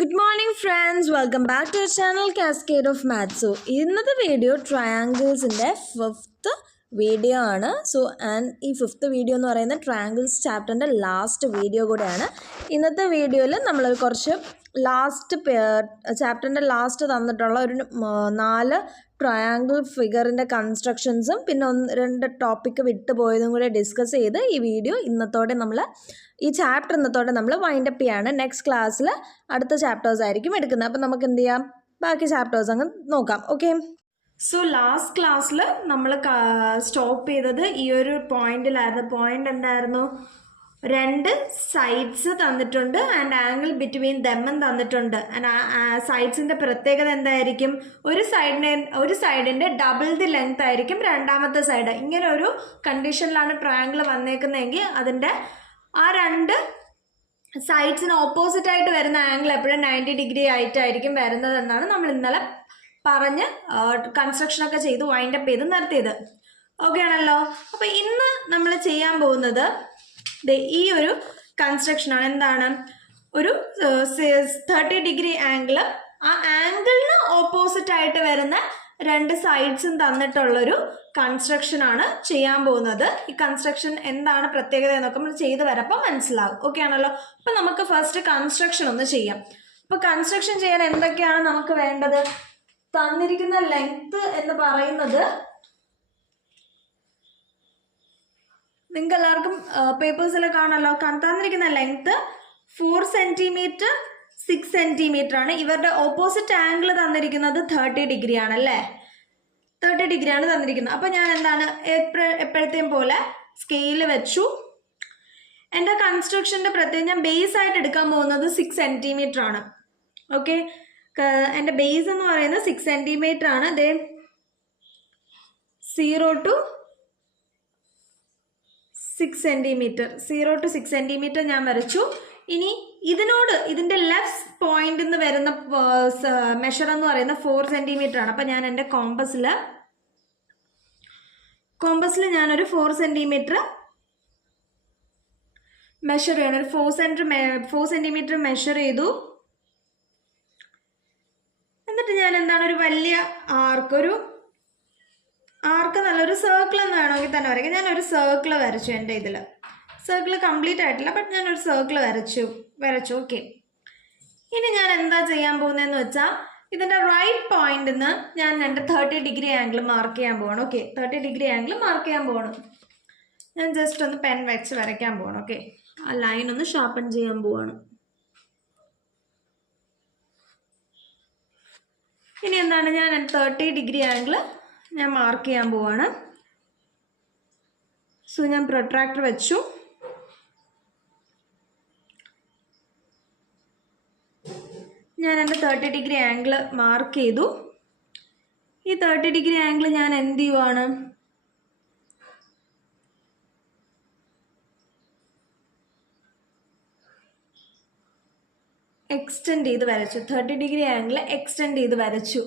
Good morning friends, welcome back to our channel Cascade of Maths. So ഇന്നത്തെ video ട്രയാങ്കിൾസിൻ്റെ fifth video ആണ്. ഈ fifth video എന്ന് പറയുന്നത് triangles ചാപ്റ്ററിൻ്റെ ലാസ്റ്റ് വീഡിയോ കൂടെയാണ്. ഇന്നത്തെ വീഡിയോയിൽ നമ്മൾ കുറച്ച് ചാപ്റ്ററിൻ്റെ ലാസ്റ്റ് തന്നിട്ടുള്ള ഒരു 4 ട്രയാങ്കിൾ ഫിഗറിൻ്റെ കൺസ്ട്രക്ഷൻസും പിന്നെ 1-2 ടോപ്പിക്ക് വിട്ടുപോയതും കൂടെ ഡിസ്കസ് ചെയ്ത് ഈ ചാപ്റ്റർ ഇന്നത്തോടെ നമ്മൾ വൈൻഡപ്പ് ചെയ്യാണ്. നെക്സ്റ്റ് ക്ലാസ്സിൽ അടുത്ത ചാപ്റ്റേഴ്സ് ആയിരിക്കും എടുക്കുന്നത്. അപ്പം നമുക്ക് എന്ത് ചെയ്യാം, ബാക്കി ചാപ്റ്റേഴ്സ് അങ്ങ് നോക്കാം. ഓക്കെ, സോ ലാസ്റ്റ് ക്ലാസ്സിൽ നമ്മൾ സ്റ്റോപ്പ് ചെയ്തത് ഈ ഒരു പോയിന്റിലായിരുന്നു. പോയിന്റ് എന്തായിരുന്നു? 2 സൈഡ്സ് തന്നിട്ടുണ്ട് ആൻഡ് ആംഗിൾ ബിറ്റ്വീൻ ദെമ്മും തന്നിട്ടുണ്ട്. സൈഡ്സിൻ്റെ പ്രത്യേകത എന്തായിരിക്കും? ഒരു സൈഡിൻ്റെ ഡബിൾ ദി ലെങ്ത് ആയിരിക്കും രണ്ടാമത്തെ സൈഡ്. ഇങ്ങനെ ഒരു കണ്ടീഷനിലാണ് ട്രയാങ്കിൾ വന്നേക്കുന്നതെങ്കിൽ അതിൻ്റെ ആ 2 സൈഡ്സിന് ഓപ്പോസിറ്റ് ആയിട്ട് വരുന്ന ആംഗിൾ എപ്പോഴും 90 ഡിഗ്രി ആയിട്ടായിരിക്കും വരുന്നത് എന്നാണ് നമ്മൾ ഇന്നലെ പറഞ്ഞ് കൺസ്ട്രക്ഷനൊക്കെ ചെയ്ത് വൈൻഡപ്പ് ചെയ്ത് നിർത്തിയത്. ഓക്കെ ആണല്ലോ. അപ്പോൾ ഇന്ന് നമ്മൾ ചെയ്യാൻ പോകുന്നത് ഈ ഒരു കൺസ്ട്രക്ഷനാണ്. എന്താണ്? ഒരു 30 ഡിഗ്രി ആംഗിൾ, ആ ആംഗിളിന് ഓപ്പോസിറ്റ് ആയിട്ട് വരുന്ന 2 സൈഡ്സും തന്നിട്ടുള്ളൊരു കൺസ്ട്രക്ഷനാണ് ചെയ്യാൻ പോകുന്നത്. ഈ കൺസ്ട്രക്ഷൻ എന്താണ് പ്രത്യേകത എന്നൊക്കെ നമ്മൾ ചെയ്ത് വരപ്പോൾ മനസ്സിലാവും. ഓക്കെ ആണല്ലോ. അപ്പം നമുക്ക് ഫസ്റ്റ് കൺസ്ട്രക്ഷൻ ഒന്ന് ചെയ്യാം. അപ്പോൾ കൺസ്ട്രക്ഷൻ ചെയ്യാൻ എന്തൊക്കെയാണ് നമുക്ക് വേണ്ടത്? തന്നിരിക്കുന്ന ലെങ്ത് എന്ന് പറയുന്നത് നിങ്ങൾക്ക് എല്ലാവർക്കും പേപ്പേഴ്സിൽ കാണാമല്ലോ. തന്നിരിക്കുന്ന ലെങ്ത് 4 സെൻറ്റിമീറ്റർ 6 സെൻറ്റിമീറ്റർ ആണ്. ഇവരുടെ ഓപ്പോസിറ്റ് ആംഗിൾ തന്നിരിക്കുന്നത് 30 ഡിഗ്രി ആണല്ലേ. 30 ഡിഗ്രിയാണ് തന്നിരിക്കുന്നത്. അപ്പോൾ ഞാൻ എന്താണ് എപ്പോഴത്തെയും പോലെ സ്കെയിൽ വെച്ചു. എൻ്റെ കൺസ്ട്രക്ഷൻ്റെ പ്രത്യേകം ഞാൻ ബേസ് ആയിട്ട് എടുക്കാൻ പോകുന്നത് 6 സെൻറ്റിമീറ്റർ ആണ്. ഓക്കെ, എൻ്റെ ബേസ് എന്ന് പറയുന്നത് 6 സെൻറ്റിമീറ്റർ ആണ്. 0 to 6 സെൻറ്റിമീറ്റർ ഞാൻ വരച്ചു. ഇനി ഇതിൻ്റെ ലെഫ്റ്റ് പോയിന്റ് എന്ന് വരുന്ന മെഷർ എന്ന് പറയുന്നത് 4 സെൻറ്റിമീറ്റർ ആണ്. അപ്പം ഞാൻ എൻ്റെ കോമ്പസിൽ ഞാനൊരു 4 സെൻറ്റിമീറ്റർ മെഷർ ചെയ്യണം. ഒരു 4 സെൻറ്റിമീറ്റർ മെഷർ ചെയ്തു. എന്നിട്ട് ഞാൻ എന്താണ്, ഒരു വലിയ ആർക്ക് നല്ലൊരു സർക്കിൾ എന്ന് വേണമെങ്കിൽ തന്നെ വരയ്ക്കാം. ഞാനൊരു സർക്കിൾ വരച്ചു. എൻ്റെ ഇതിൽ സർക്കിൾ കംപ്ലീറ്റ് ആയിട്ടില്ല, ബട്ട് ഞാനൊരു സർക്കിൾ വരച്ചു. ഓക്കെ, ഇനി ഞാൻ എന്താ ചെയ്യാൻ പോകുന്നതെന്ന് വെച്ചാൽ ഇതിൻ്റെ റൈറ്റ് പോയിന്റിൽ നിന്ന് ഞാൻ എൻ്റെ 30 ഡിഗ്രി ആംഗിൾ മാർക്ക് ചെയ്യാൻ പോകണം. ഓക്കെ, 30 ഡിഗ്രി ആംഗിൾ മാർക്ക് ചെയ്യാൻ പോകണം. ഞാൻ ജസ്റ്റ് ഒന്ന് പെൻ വെച്ച് വരയ്ക്കാൻ പോകണം. ഓക്കെ, ആ ലൈൻ ഒന്ന് ഷാർപ്പൺ ചെയ്യാൻ പോവാണ്. ഇനി എന്താണ്, ഞാൻ 30 ഡിഗ്രി ആംഗിൾ ഞാൻ മാർക്ക് ചെയ്യാൻ പോവാണ്. സോ ഞാൻ പ്രൊട്രാക്ടർ വെച്ചു. ഞാൻ എൻ്റെ 30 ഡിഗ്രി ആംഗിൾ മാർക്ക് ചെയ്തു. ഈ 30 ഡിഗ്രി ആംഗിൾ ഞാൻ എന്ത് ചെയ്യുവാണ്, എക്സ്റ്റെൻഡ് ചെയ്ത് വരച്ചു. 30 ഡിഗ്രി ആംഗിൾ എക്സ്റ്റെൻഡ് ചെയ്ത് വരച്ചു.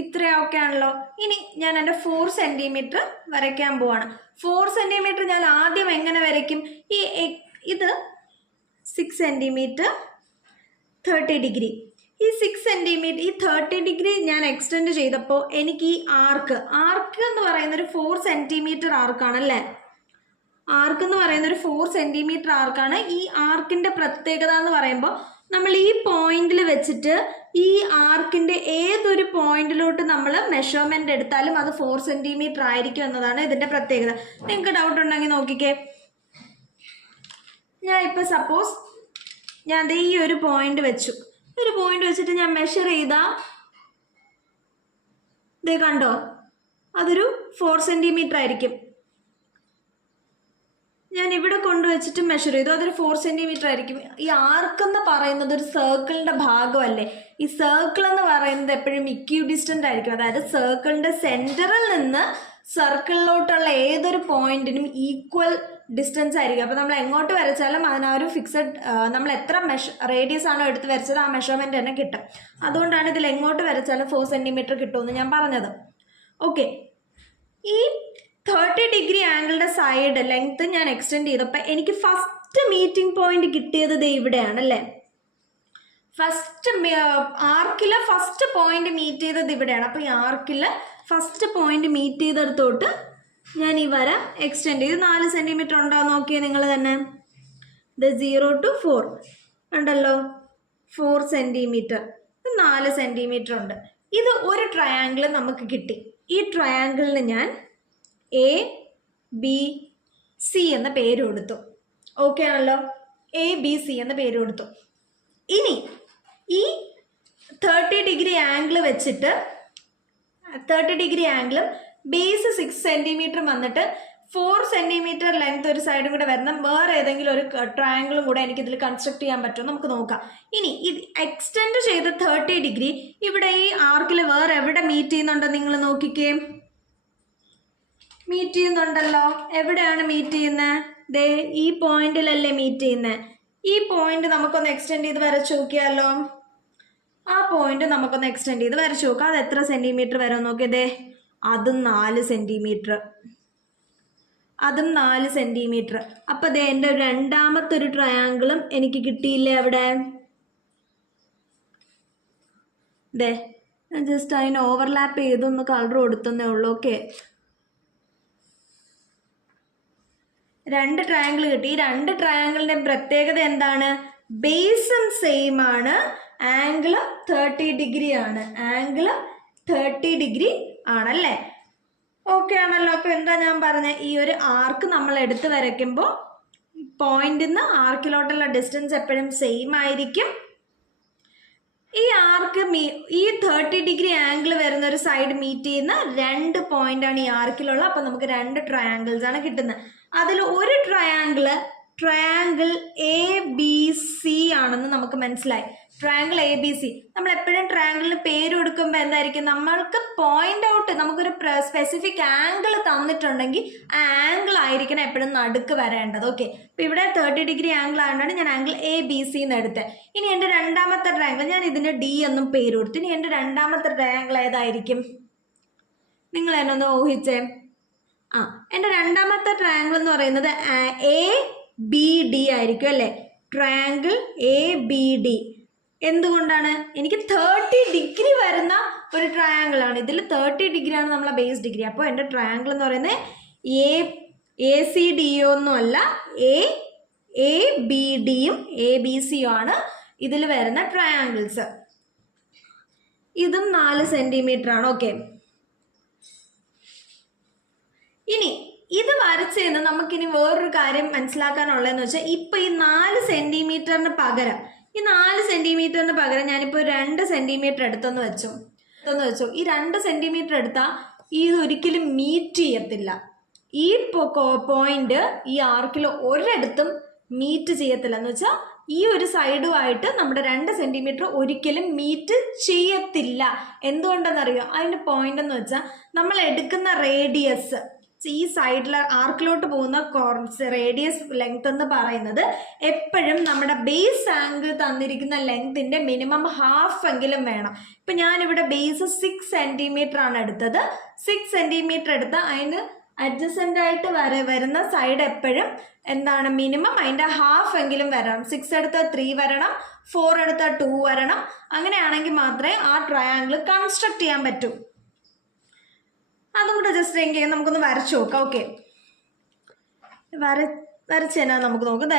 ഇത്രയൊക്കെ ആണല്ലോ. ഇനി ഞാൻ എൻ്റെ 4 സെൻറ്റിമീറ്റർ വരയ്ക്കാൻ പോവാണ്. 4 സെൻറ്റിമീറ്റർ ഞാൻ ആദ്യം എങ്ങനെ വരയ്ക്കും? ഇത് 6 സെൻറ്റിമീറ്റർ 30 ഡിഗ്രി. ഈ 6 സെൻറ്റിമീറ്റർ ഈ 30 ഡിഗ്രി ഞാൻ എക്സ്റ്റെൻഡ് ചെയ്തപ്പോൾ എനിക്ക് ഈ ആർക്ക് എന്ന് പറയുന്നൊരു 4 സെൻറ്റിമീറ്റർ ആർക്കാണല്ലേ. ആർക്ക് എന്ന് പറയുന്നൊരു 4 സെൻറ്റിമീറ്റർ ആർക്കാണ്. ഈ ആർക്കിൻ്റെ പ്രത്യേകത എന്ന് പറയുമ്പോൾ നമ്മൾ ഈ പോയിന്റിൽ വെച്ചിട്ട് ഈ ആർക്കിൻ്റെ ഏതൊരു പോയിന്റിലോട്ട് നമ്മൾ മെഷർമെൻ്റ് എടുത്താലും അത് 4 സെൻറ്റിമീറ്റർ ആയിരിക്കും എന്നതാണ് ഇതിൻ്റെ പ്രത്യേകത. നിങ്ങൾക്ക് ഡൗട്ട് ഉണ്ടെങ്കിൽ നോക്കിക്കേ. ഞാൻ ഇപ്പോൾ സപ്പോസ് ഞാൻ ഈ ഒരു പോയിന്റ് വെച്ചു. ഒരു പോയിന്റ് വെച്ചിട്ട് ഞാൻ മെഷർ ചെയ്താൽ ദേ കണ്ടോ, അതൊരു 4 സെൻറ്റിമീറ്റർ ആയിരിക്കും. ഞാൻ ഇവിടെ കൊണ്ടുവച്ചിട്ട് മെഷർ ചെയ്തു, അതൊരു 4 സെൻറ്റിമീറ്റർ ആയിരിക്കും. ഈ ആർക്ക് എന്ന് പറയുന്നത് ഒരു സർക്കിളിൻ്റെ ഭാഗമല്ലേ. ഈ സർക്കിൾ എന്ന് പറയുന്നത് എപ്പോഴും ഇക്വിഡിസ്റ്റൻ്റ് ആയിരിക്കും. അതായത് സർക്കിളിൻ്റെ സെൻറ്ററിൽ നിന്ന് സർക്കിളിലോട്ടുള്ള ഏതൊരു പോയിന്റിനും ഈക്വൽ ഡിസ്റ്റൻസ് ആയിരിക്കും. അപ്പോൾ നമ്മൾ എങ്ങോട്ട് വരച്ചാലും അതിനൊരു ഫിക്സഡ്, നമ്മൾ എത്ര റേഡിയസ് ആണോ എടുത്ത് വരച്ചത് ആ മെഷർമെൻറ്റ് തന്നെ കിട്ടും. അതുകൊണ്ടാണ് ഇതിൽ എങ്ങോട്ട് വരച്ചാലും 4 സെൻറ്റിമീറ്റർ കിട്ടുമെന്ന് ഞാൻ പറഞ്ഞത്. ഓക്കെ, ഈ 30 ഡിഗ്രി ആംഗിളിൻ്റെ സൈഡ് ലെങ്ത് ഞാൻ എക്സ്റ്റെൻഡ് ചെയ്തപ്പോൾ എനിക്ക് ഫസ്റ്റ് മീറ്റിംഗ് പോയിന്റ് കിട്ടിയത് ഇവിടെയാണല്ലേ. ഫസ്റ്റ് ആർക്കിൽ ഫസ്റ്റ് പോയിന്റ് മീറ്റ് ചെയ്തത് ഇവിടെയാണ്. അപ്പോൾ ഈ ആർക്കിൽ ഫസ്റ്റ് പോയിന്റ് മീറ്റ് ചെയ്തെടുത്തോട്ട് ഞാൻ ഈ വര എക്സ്റ്റെൻഡ് ചെയ്ത് 4 സെൻറ്റിമീറ്റർ ഉണ്ടോ നോക്കിയേ നിങ്ങൾ തന്നെ. ഇത് 0 to 4 ഉണ്ടല്ലോ, 4 സെൻറ്റിമീറ്റർ, 4 സെൻറ്റിമീറ്റർ ഉണ്ട്. ഇത് ഒരു ട്രയാങ്കിൾ നമുക്ക് കിട്ടി. ഈ ട്രയാങ്കിളിന് ഞാൻ ABC എന്ന പേര് കൊടുത്തു. ഓക്കെ ആണല്ലോ, ABC എന്ന പേര് കൊടുത്തു. ഇനി ഈ 30 ഡിഗ്രി ആംഗിൾ വെച്ചിട്ട് 30 ഡിഗ്രി ആംഗിളും ബേസ് 6 സെൻറ്റിമീറ്റർ വന്നിട്ട് 4 സെൻറ്റിമീറ്റർ ലെങ്ത് ഒരു സൈഡും കൂടെ വരണം. വേറെ ഏതെങ്കിലും ഒരു ട്രയാങ്കിളും കൂടെ എനിക്ക് ഇതിൽ കൺസ്ട്രക്ട് ചെയ്യാൻ പറ്റുമോ നമുക്ക് നോക്കാം. ഇനി ഇത് എക്സ്റ്റെൻഡ് ചെയ്ത് 30 ഡിഗ്രി ഇവിടെ ഈ ആർക്കിൽ വേറെ എവിടെ മീറ്റ് ചെയ്യുന്നുണ്ടോ നിങ്ങൾ നോക്കിക്കേ. മീറ്റ് ചെയ്യുന്നുണ്ടല്ലോ. എവിടെയാണ് മീറ്റ് ചെയ്യുന്നത്? ദേ ഈ പോയിന്റിലല്ലേ മീറ്റ് ചെയ്യുന്നത്. ഈ പോയിന്റ് നമുക്കൊന്ന് എക്സ്റ്റെൻഡ് ചെയ്ത് വരച്ചു നോക്കിയാലോ. ആ പോയിന്റ് നമുക്കൊന്ന് എക്സ്റ്റെൻഡ് ചെയ്ത് വരച്ചു നോക്കാം. അത് എത്ര സെൻറ്റിമീറ്റർ വരും നോക്കിയതേ. അതും 4 സെൻറ്റിമീറ്റർ, അതും 4 സെൻറ്റിമീറ്റർ. അപ്പം ദേ എൻ്റെ രണ്ടാമത്തെ ഒരു ട്രയാങ്കിളും എനിക്ക് കിട്ടിയില്ലേ അവിടെ. ദേ ഞാൻ ജസ്റ്റ് അതിന് ഓവർലാപ്പ് ചെയ്തൊന്ന് കളർ കൊടുത്തന്നേ ഉള്ളൂ. ഓക്കെ, 2 ട്രയാങ്കിൾ കിട്ടി. ഈ 2 ട്രയാങ്കിളിൻ്റെ പ്രത്യേകത എന്താണ്? ബേസും സെയിം ആണ്, ആംഗിൾ 30 ഡിഗ്രി ആണ്. ആംഗിൾ 30 ഡിഗ്രി ആണല്ലേ. ഓക്കെ ആണല്ലോ. അപ്പോൾ എന്താ ഞാൻ പറഞ്ഞ, ഈ ഒരു ആർക്ക് നമ്മൾ എടുത്ത് വരയ്ക്കുമ്പോൾ പോയിന്റിൽ നിന്ന് ആർക്കിലോട്ടുള്ള ഡിസ്റ്റൻസ് എപ്പോഴും സെയിം ആയിരിക്കും. ഈ ആർക്ക് ഈ 30 ഡിഗ്രി ആംഗിൾ വരുന്ന ഒരു സൈഡ് മീറ്റ് ചെയ്യുന്ന 2 പോയിന്റാണ് ഈ ആർക്കിലുള്ള. അപ്പം നമുക്ക് 2 ട്രയാങ്കിൾസ് ആണ് കിട്ടുന്നത്. അതിൽ ഒരു ട്രയാങ്കിൾ ABC ആണെന്ന് നമുക്ക് മനസ്സിലായി. Triangle ABC. നമ്മൾ എപ്പോഴും ട്രയാങ്കിളിന് പേര് കൊടുക്കുമ്പോൾ എന്തായിരിക്കും, നമ്മൾക്ക് പോയിന്റ് ഔട്ട്, നമുക്കൊരു സ്പെസിഫിക് ആംഗിൾ തന്നിട്ടുണ്ടെങ്കിൽ ആ ആംഗിൾ ആയിരിക്കണം എപ്പോഴും നടുക്ക് വരേണ്ടത്. ഓക്കെ, അപ്പോൾ ഇവിടെ 30 ഡിഗ്രി ആംഗിൾ ആയതുകൊണ്ടാണ് ഞാൻ ആംഗിൾ ABC എന്ന് എടുത്തത്. ഇനി എൻ്റെ രണ്ടാമത്തെ ട്രയാങ്കിൾ, ഞാൻ ഇതിന് D എന്നും പേര് കൊടുത്തു. ഇനി എൻ്റെ രണ്ടാമത്തെ ട്രയാങ്കിൾ ഏതായിരിക്കും നിങ്ങൾ എന്നൊന്ന് ഊഹിച്ചേ. എൻ്റെ രണ്ടാമത്തെ ട്രയാങ്കിൾ എന്ന് പറയുന്നത് ABD ആയിരിക്കും അല്ലേ. Triangle ABD. എന്തുകൊണ്ടാണ്? എനിക്ക് 30 ഡിഗ്രി വരുന്ന ഒരു ട്രയാങ്കിൾ ആണ്. ഇതിൽ 30 ഡിഗ്രിയാണ് നമ്മളെ ബേസ് ഡിഗ്രി. അപ്പോൾ എൻ്റെ ട്രയാങ്കിൾ എന്ന് പറയുന്നത് ACDO ഒന്നും അല്ല, ABDയും ABCയും ആണ് ഇതിൽ വരുന്ന ട്രയാങ്കിൾസ്. ഇതും 4 സെൻറ്റിമീറ്റർ ആണ്. ഓക്കെ, ഇനി ഇത് വരച്ചെന്ന് നമുക്കിനി വേറൊരു കാര്യം മനസ്സിലാക്കാനുള്ളതെന്ന് വെച്ചാൽ, ഇപ്പം ഈ 4 സെൻറ്റിമീറ്ററിന് പകരം ഞാനിപ്പോൾ 2 സെൻറ്റിമീറ്റർ എടുത്തെന്ന് വെച്ചോ. ഈ 2 സെൻറ്റിമീറ്റർ എടുത്താൽ ഇത് ഒരിക്കലും മീറ്റ് ചെയ്യത്തില്ല. ഈ പോയിന്റ് ഈ ആർക്കിൽ ഒരിടത്തും മീറ്റ് ചെയ്യത്തില്ല. എന്ന് വെച്ചാൽ ഈ ഒരു സൈഡുമായിട്ട് നമ്മുടെ 2 സെൻറ്റിമീറ്റർ ഒരിക്കലും മീറ്റ് ചെയ്യത്തില്ല. എന്തുകൊണ്ടെന്നറിയോ? അതിൻ്റെ പോയിന്റ് എന്ന് വെച്ചാൽ നമ്മൾ എടുക്കുന്ന റേഡിയസ്, ഈ സൈഡിൽ ആർക്കിലോട്ട് പോകുന്ന റേഡിയസ് ലെങ്ത് എന്ന് പറയുന്നത് എപ്പോഴും നമ്മുടെ ബേസ് ആംഗിൾ തന്നിരിക്കുന്ന ലെങ്തിൻ്റെ മിനിമം ഹാഫ് എങ്കിലും വേണം. ഇപ്പം ഞാനിവിടെ ബേസ് 6 സെൻറ്റിമീറ്റർ ആണ് എടുത്തത്. 6 സെൻറ്റിമീറ്റർ എടുത്ത് അതിന് അഡ്ജസൻ്റ് ആയിട്ട് വരുന്ന സൈഡ് എപ്പോഴും എന്താണ്, മിനിമം അതിൻ്റെ ഹാഫ് എങ്കിലും വരണം. 6 എടുത്താൽ 3 വരണം, 4 എടുത്താൽ 2 വരണം. അങ്ങനെയാണെങ്കിൽ മാത്രമേ ആ ട്രയാങ്കിൾ കൺസ്ട്രക്ട് ചെയ്യാൻ പറ്റൂ. അതും കൂടെ ജസ്റ്റ് എങ്കിൽ നമുക്കൊന്ന് വരച്ചു നോക്കാം. ഓക്കെ, വരച്ച് തന്നെ നമുക്ക് നോക്കാം.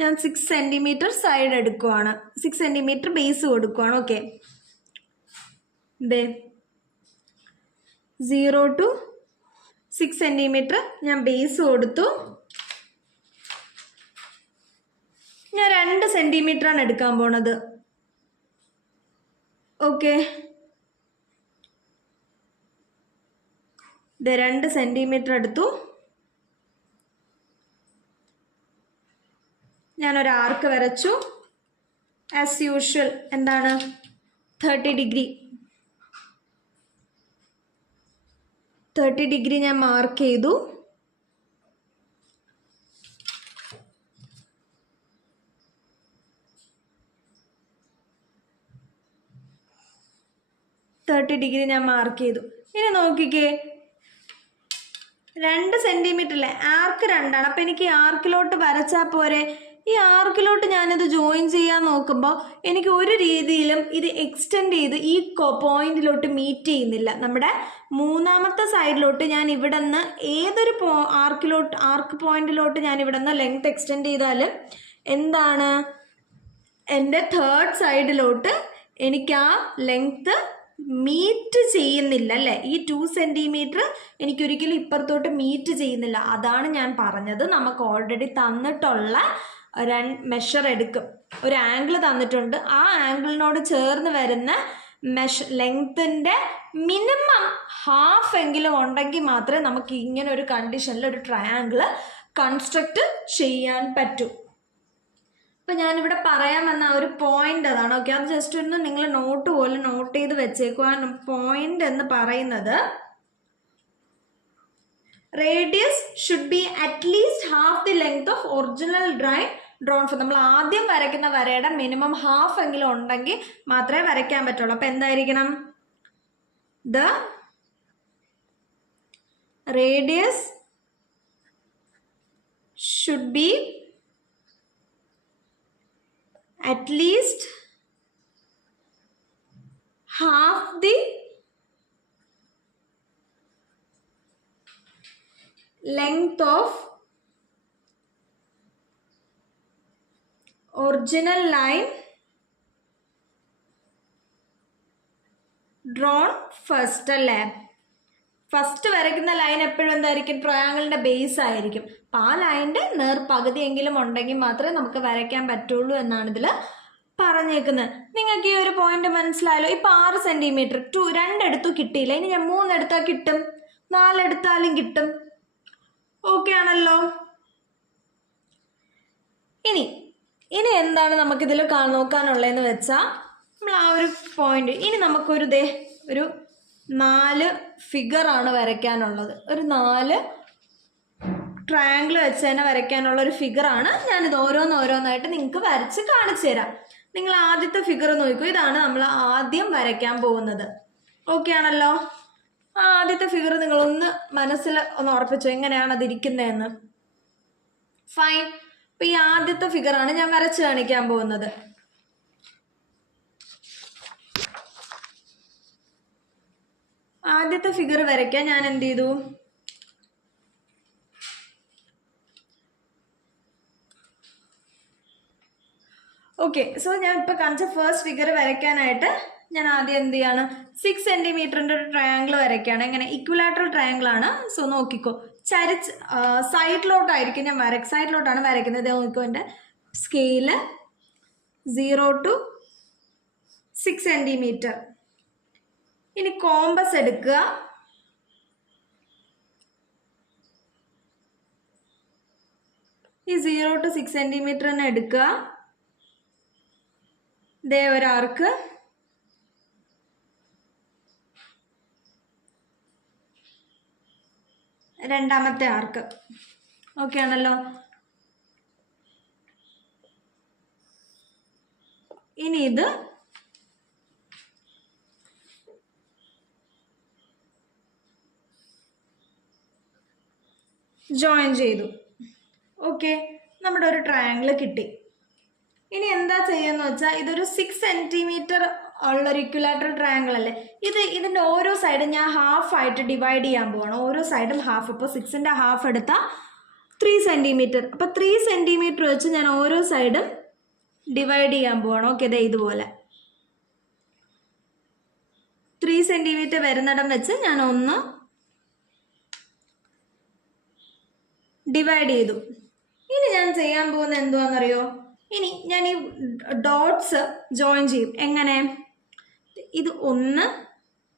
ഞാൻ 6 സെൻറ്റിമീറ്റർ സൈഡ് എടുക്കുവാണ്, 6 സെൻറ്റിമീറ്റർ ബേസ് കൊടുക്കുവാണ്. ഓക്കെ, 0 to 6 സെൻറ്റിമീറ്റർ ഞാൻ ബേസ് കൊടുത്തു. ഞാൻ 2 സെൻറ്റിമീറ്ററാണ് എടുക്കാൻ പോണത്. ഓക്കെ, 2 സെൻറ്റിമീറ്റർ എടുത്തു. ഞാനൊരു ആർക്ക് വരച്ചു. ആസ് യൂഷ്വൽ എന്താണ്, 30 ഡിഗ്രി ഞാൻ മാർക്ക് ചെയ്തു. ഇനി നോക്കിക്കേ, 2 സെൻറ്റിമീറ്റർ അല്ലേ, ആർക്ക് 2ആണ്. അപ്പം എനിക്ക് ആർക്കിലോട്ട് വരച്ചാൽ പോരെ. ഈ ആർക്കിലോട്ട് ഞാനിത് ജോയിൻ ചെയ്യാൻ നോക്കുമ്പോൾ എനിക്ക് ഒരു രീതിയിലും ഇത് എക്സ്റ്റെൻഡ് ചെയ്ത് ഈ പോയിന്റിലോട്ട് മീറ്റ് ചെയ്യുന്നില്ല. നമ്മുടെ മൂന്നാമത്തെ സൈഡിലോട്ട് ഞാൻ ഇവിടെ നിന്ന് ഏതൊരു ആർക്ക് പോയിന്റിലോട്ട് ഞാൻ ഇവിടെ നിന്ന് ലെങ്ത് എക്സ്റ്റെൻഡ് ചെയ്താലും എന്താണ്, എൻ്റെ തേർഡ് സൈഡിലോട്ട് എനിക്ക് ആ ലെങ്ത്ത് മീറ്റ് ചെയ്യുന്നില്ല അല്ലേ. ഈ 2 സെൻറ്റിമീറ്റർ എനിക്കൊരിക്കലും ഇപ്പുറത്തോട്ട് മീറ്റ് ചെയ്യുന്നില്ല. അതാണ് ഞാൻ പറഞ്ഞത്, നമുക്ക് ഓൾറെഡി തന്നിട്ടുള്ള മെഷർ എടുക്കും, ഒരു ആംഗിൾ തന്നിട്ടുണ്ട്, ആ ആംഗിളിനോട് ചേർന്ന് വരുന്ന ലെങ്ത്തിൻ്റെ മിനിമം ഹാഫ് എങ്കിലും ഉണ്ടെങ്കിൽ മാത്രമേ നമുക്ക് ഇങ്ങനെ ഒരു കണ്ടീഷനിൽ ഒരു ട്രയാങ്കിൾ കൺസ്ട്രക്റ്റ് ചെയ്യാൻ പറ്റൂ. അപ്പം ഞാനിവിടെ പറയാൻ വന്ന ഒരു പോയിന്റ് അതാണ്. ഓക്കെ, അത് ജസ്റ്റ് ഒന്ന് നിങ്ങൾ നോട്ട് പോലെ നോട്ട് ചെയ്ത് വെച്ചേക്കുക. പോയിന്റ് എന്ന് പറയുന്നത് radius should be at least half the length of original drawn four. നമ്മൾ ആദ്യം വരയ്ക്കുന്ന വരയുടെ മിനിമം ഹാഫ് എങ്കിലും ഉണ്ടെങ്കിൽ മാത്രമേ വരയ്ക്കാൻ പറ്റുള്ളൂ. അപ്പം എന്തായിരിക്കണം, the radius should B at least half the length of original line drawn first അല്ലേ. ഫസ്റ്റ് വരയ്ക്കുന്ന ലൈൻ എപ്പോഴും എന്തായിരിക്കും, ട്രയാങ്കിളിൻ്റെ ബേസ് ആയിരിക്കും. അപ്പം ആ ലൈനിൻ്റെ നേർപകുതിയെങ്കിലും ഉണ്ടെങ്കിൽ മാത്രമേ നമുക്ക് വരയ്ക്കാൻ പറ്റുള്ളൂ എന്നാണ് ഇതിൽ പറഞ്ഞേക്കുന്നത്. നിങ്ങൾക്ക് ഈ ഒരു പോയിന്റ് മനസ്സിലായല്ലോ. ഇപ്പം 6 സെൻറ്റിമീറ്റർ 2 എടുത്തു കിട്ടിയില്ല, ഇനി ഞാൻ 3 എടുത്താൽ കിട്ടും, 4 എടുത്താലും കിട്ടും. ഓക്കെ ആണല്ലോ. ഇനി എന്താണ് നമുക്കിതിൽ നോക്കാനുള്ളതെന്ന് വെച്ചാൽ, നമ്മൾ ആ ഒരു പോയിന്റ്, ഇനി നമുക്കൊരു ഒരു 4 ഫിഗറാണ് വരയ്ക്കാനുള്ളത്. ഒരു 4 ട്രയാങ്കിൾ വെച്ച് തന്നെ വരയ്ക്കാനുള്ള ഒരു ഫിഗറാണ്. ഞാനിത് ഓരോന്നായിട്ട് നിങ്ങൾക്ക് വരച്ച് കാണിച്ചു തരാം. നിങ്ങൾ ആദ്യത്തെ ഫിഗർ നോക്കൂ, ഇതാണ് നമ്മൾ ആദ്യം വരയ്ക്കാൻ പോകുന്നത്. ഓക്കെ ആണല്ലോ. ആ ആദ്യത്തെ ഫിഗർ നിങ്ങളൊന്ന് മനസ്സിൽ ഒന്ന് ഉറപ്പിച്ചോ, എങ്ങനെയാണ് അതിരിക്കുന്നതെന്ന്. ഫൈൻ. അപ്പം ഈ ആദ്യത്തെ ഫിഗറാണ് ഞാൻ വരച്ച് കാണിക്കാൻ പോകുന്നത്. ആദ്യത്തെ ഫിഗർ വരയ്ക്കാൻ ഞാൻ എന്ത് ചെയ്തു, ഓക്കെ. സോ ഞാൻ ഇപ്പോൾ കാണിച്ച ഫസ്റ്റ് ഫിഗർ വരയ്ക്കാനായിട്ട് ഞാൻ ആദ്യം എന്ത് ചെയ്യാണ്, 6 സെൻറ്റിമീറ്ററിൻ്റെ ഒരു ട്രയാങ്കിൾ വരയ്ക്കുകയാണ്. എങ്ങനെ, ഇക്വിലാറ്ററൽ ട്രയാങ്കിൾ ആണ്. സോ നോക്കിക്കോ, സൈഡിലോട്ടായിരിക്കും ഞാൻ സൈഡിലോട്ടാണ് വരയ്ക്കുന്നത്. നോക്കിക്കോ, എൻ്റെ സ്കെയില് 0 to 6 സെൻറ്റിമീറ്റർ. ഇനി കോമ്പസ് എടുക്കുക, ഈ 0 to 6 സെൻറ്റിമീറ്ററിന് എടുക്കുക. ദേ ഒരു ആർക്ക്, രണ്ടാമത്തെ ആർക്ക്. ഓക്കെ ആണല്ലോ. ഇനി ഇത് ജോയിൻ ചെയ്തു. ഓക്കെ, നമ്മുടെ ഒരു ട്രയാങ്കിൾ കിട്ടി. ഇനി എന്താ ചെയ്യുന്നത് വെച്ചാൽ, ഇതൊരു 6 സെൻറ്റിമീറ്റർ ഉള്ളൊരു ഇക്വിലാറ്ററൽ ട്രയാങ്കിൾ അല്ലേ. ഇതിൻ്റെ ഓരോ സൈഡും ഞാൻ ഹാഫായിട്ട് ഡിവൈഡ് ചെയ്യാൻ പോവാണ്. ഓരോ സൈഡും ഹാഫ്. ഇപ്പോൾ 6ൻ്റെ ഹാഫ് എടുത്താൽ 3 സെൻറ്റിമീറ്റർ. അപ്പോൾ 3 സെൻറ്റിമീറ്റർ വെച്ച് ഞാൻ ഓരോ സൈഡും ഡിവൈഡ് ചെയ്യാൻ പോവാണ്. ഓക്കെ, ദേ ഇതുപോലെ 3 സെൻറ്റിമീറ്റർ വരുന്നിടം വെച്ച് ഞാൻ ഒന്ന് ഡിവൈഡ് ചെയ്തു. ഇനി ഞാൻ ചെയ്യാൻ പോകുന്നത് എന്തുവാണെന്നറിയോ, ഇനി ഞാൻ ഈ ഡോട്ട്സ് ജോയിൻ ചെയ്യും. എങ്ങനെ, ഇത് 1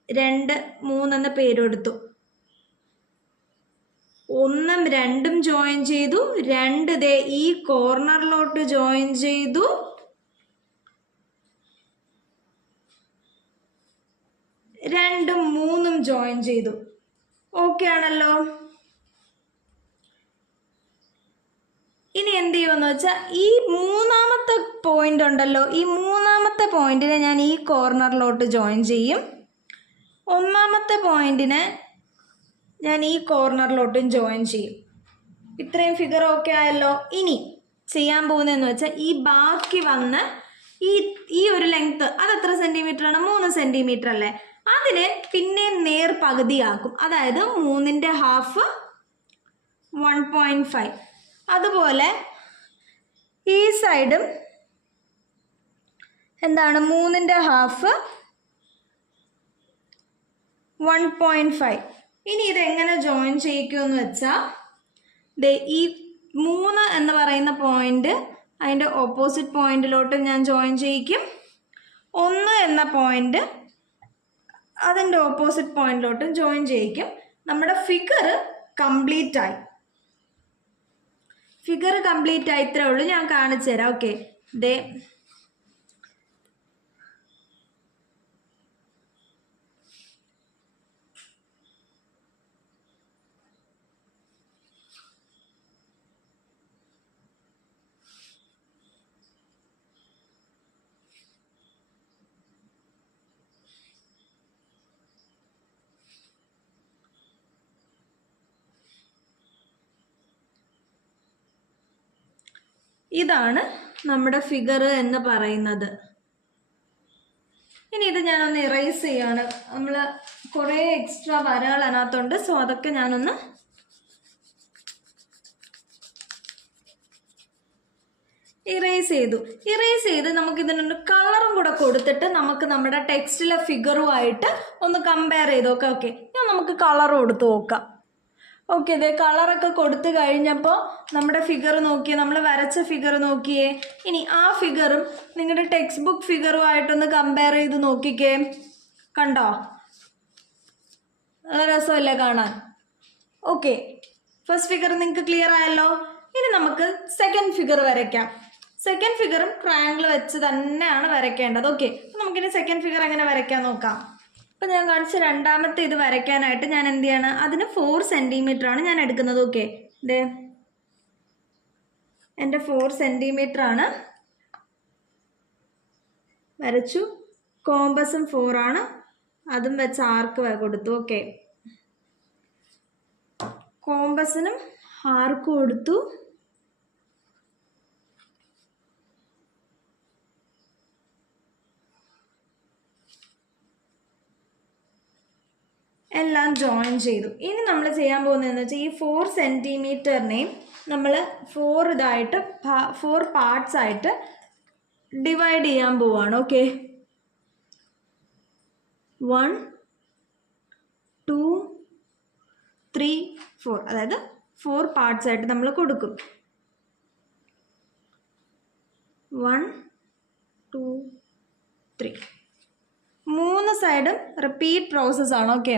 2 3 എന്ന പേരെടുത്തു. 1ഉം 2ഉം ജോയിൻ ചെയ്തു. 2 ദേ ഈ കോർണറിലോട്ട് ജോയിൻ ചെയ്തു. 2ഉം 3ഉം ജോയിൻ ചെയ്തു. ഓക്കെ ആണല്ലോ. ഇനി എന്ത് ചെയ്യുമെന്ന് വെച്ചാൽ, ഈ മൂന്നാമത്തെ പോയിന്റ് ഉണ്ടല്ലോ, ഈ മൂന്നാമത്തെ പോയിന്റിനെ ഞാൻ ഈ കോർണറിലോട്ട് ജോയിൻ ചെയ്യും. ഒന്നാമത്തെ പോയിന്റിനെ ഞാൻ ഈ കോർണറിലോട്ടും ജോയിൻ ചെയ്യും. ഇത്രയും ഫിഗർ ഓക്കെ ആയല്ലോ. ഇനി ചെയ്യാൻ പോകുന്നതെന്ന് വെച്ചാൽ ഈ ബാക്കി വന്ന് ഈ ഒരു ലെങ്ത് അത് എത്ര സെൻറ്റിമീറ്റർ ആണ്? 3 സെൻറ്റിമീറ്റർ അല്ലേ? അതിനെ പിന്നെ നേർ പകുതിയാക്കും. അതായത് 3ന്റെ ഹാഫ് 1.5. അതുപോലെ ഈ സൈഡും എന്താണ്? 3ന്റെ ഹാഫ് 1.5. ഇനി ഇതെങ്ങനെ ജോയിൻ ചെയ്യിക്കുമെന്ന് വെച്ചാൽ ഈ 3 എന്ന് പറയുന്ന പോയിന്റ് അതിൻ്റെ ഓപ്പോസിറ്റ് പോയിന്റിലോട്ട് ഞാൻ ജോയിൻ ചെയ്യിക്കും. 1 എന്ന പോയിന്റ് അതിൻ്റെ ഓപ്പോസിറ്റ് പോയിന്റിലോട്ടും ജോയിൻ ചെയ്യിക്കും. നമ്മുടെ ഫിഗർ കംപ്ലീറ്റ് ആയി. ഇത്രേ ഉള്ളൂ. ഞാൻ കാണിച്ചു തരാം. ഓക്കെ, ഇതാണ് നമ്മുടെ ഫിഗർ എന്ന് പറയുന്നത്. ഇനി ഇത് ഞാനൊന്ന് ഇറേസ് ചെയ്യാണ്. നമ്മൾ കുറേ എക്സ്ട്രാ വരകൾ അതിനകത്തുണ്ട്. സോ അതൊക്കെ ഞാനൊന്ന് ഇറേസ് ചെയ്ത് നമുക്ക് ഇതിനൊരു കളറും കൂടെ കൊടുത്തിട്ട് നമുക്ക് നമ്മുടെ ടെക്സ്റ്റിലെ ഫിഗറുമായിട്ട് ഒന്ന് കമ്പയർ ചെയ്ത് നോക്കാം. ഓക്കെ, ഞാൻ നമുക്ക് കളർ കൊടുത്ത് നോക്കാം. ഓക്കെ, ഇതേ കളറൊക്കെ കൊടുത്തു കഴിഞ്ഞപ്പോൾ നമ്മുടെ ഫിഗർ നോക്കിയേ, നമ്മൾ വരച്ച ഫിഗർ നോക്കിയേ. ഇനി ആ ഫിഗറും നിങ്ങളുടെ ടെക്സ്റ്റ് ബുക്ക് ഫിഗറുമായിട്ടൊന്ന് കമ്പയർ ചെയ്ത് നോക്കിക്കേ. കണ്ടോ? നല്ല രസമല്ലേ കാണാൻ? ഓക്കെ, ഫസ്റ്റ് ഫിഗർ നിങ്ങൾക്ക് ക്ലിയർ ആയല്ലോ. ഇനി നമുക്ക് സെക്കൻഡ് ഫിഗർ വരയ്ക്കാം. സെക്കൻഡ് ഫിഗറും ട്രയാങ്കിൾ വെച്ച് തന്നെയാണ് വരയ്ക്കേണ്ടത്. ഓക്കെ, നമുക്കിനി സെക്കൻഡ് ഫിഗർ എങ്ങനെ വരയ്ക്കാൻ നോക്കാം. അപ്പം ഞാൻ കാണിച്ച രണ്ടാമത്തെ ഇത് വരയ്ക്കാനായിട്ട് ഞാൻ എന്ത് ചെയ്യാണ്? അതിന് 4 സെൻറ്റിമീറ്റർ ആണ് ഞാൻ എടുക്കുന്നത്. ഓക്കെ, ഇതേ എൻ്റെ 4 സെൻറ്റിമീറ്റർ ആണ്. വരച്ചു. കോമ്പസും 4 ആണ്, അതും വെച്ച് ആർക്ക് കൊടുത്തു. ഓക്കെ, കോമ്പസിനും ആർക്ക് കൊടുത്തു. എല്ലാം ജോയിൻ ചെയ്തു. ഇനി നമ്മൾ ചെയ്യാൻ പോകുന്നതെന്ന് വെച്ചാൽ ഈ 4 സെൻറ്റിമീറ്ററിനെയും നമ്മൾ 4 പാർട്സ് ആയിട്ട് ഡിവൈഡ് ചെയ്യാൻ പോവാണ്. ഓക്കെ, 1 2 3 4, അതായത് 4 പാർട്സ് ആയിട്ട് നമ്മൾ കൊടുക്കും. 1 2 3 3 സൈഡും റിപ്പീറ്റ് പ്രോസസ് ആണ്. Okay,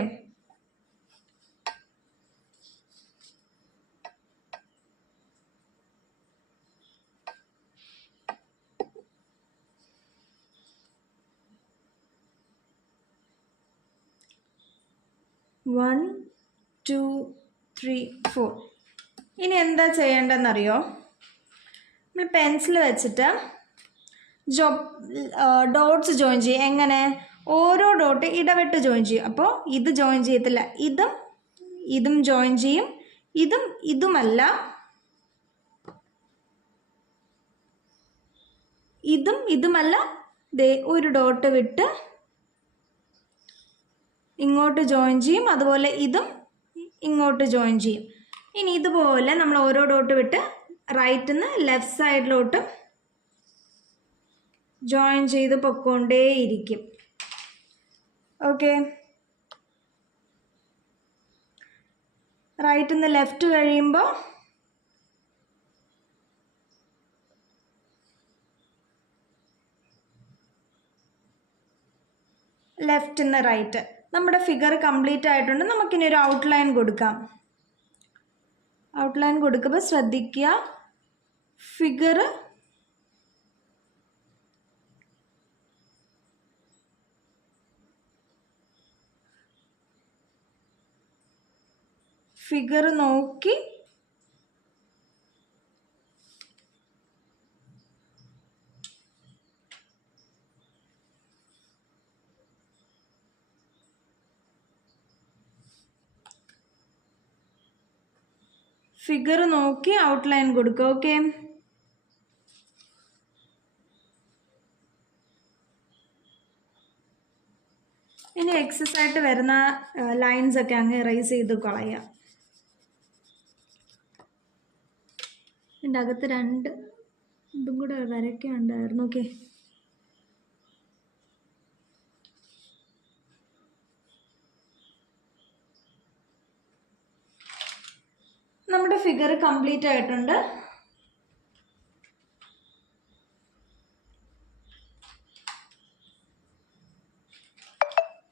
One, 2, 3, 4. ഇനി എന്താ ചെയ്യേണ്ടതെന്നറിയോ? നമ്മൾ പെൻസിൽ വെച്ചിട്ട് ഡോട്ട്സ് ജോയിൻ ചെയ്യും. എങ്ങനെ? ഓരോ ഡോട്ട് ഇടവിട്ട് ജോയിൻ ചെയ്യും. അപ്പോൾ ഇത് ജോയിൻ ചെയ്യത്തില്ല, ഇതും ജോയിൻ ചെയ്യും, ഇതുമല്ല, ഇതുമല്ല. ദേ ഒരു ഡോട്ട് വിട്ട് ഇങ്ങോട്ട് ജോയിൻ ചെയ്യും, അതുപോലെ ഇതും ഇങ്ങോട്ട് ജോയിൻ ചെയ്യും. ഇനി ഇതുപോലെ നമ്മൾ ഓരോ ഡോട്ട് വിട്ട് റൈറ്റിൽ നിന്ന് ലെഫ്റ്റ് സൈഡിലോട്ട് ജോയിൻ ചെയ്ത് പൊക്കോണ്ടേയിരിക്കും. ഓക്കെ, റൈറ്റിൽ നിന്ന് ലെഫ്റ്റ് കഴിയുമ്പോൾ ലെഫ്റ്റ് നിന്ന് റൈറ്റ്. നമ്മുടെ ഫിഗർ കംപ്ലീറ്റ് ആയിട്ടുണ്ട്. നമുക്കിനി ഒരു ഔട്ട്ലൈൻ കൊടുക്കാം. ഔട്ട്ലൈൻ കൊടുക്കുമ്പോൾ ശ്രദ്ധിക്കുക, ഫിഗർ നോക്കി ഔട്ട്ലൈൻ കൊടുക്കുക. ഓക്കെ, ഇനി എക്സസ് ആയിട്ട് വരുന്ന ലൈൻസ് ഒക്കെ അങ്ങ് ഇറേസ് ചെയ്ത് കളയാം. എൻ്റെ അകത്ത് 2 ഇതും കൂടെ വരയ്ക്കാനുണ്ടായിരുന്നു. ഓക്കെ, നമ്മുടെ ഫിഗർ കംപ്ലീറ്റ് ആയിട്ടുണ്ട്.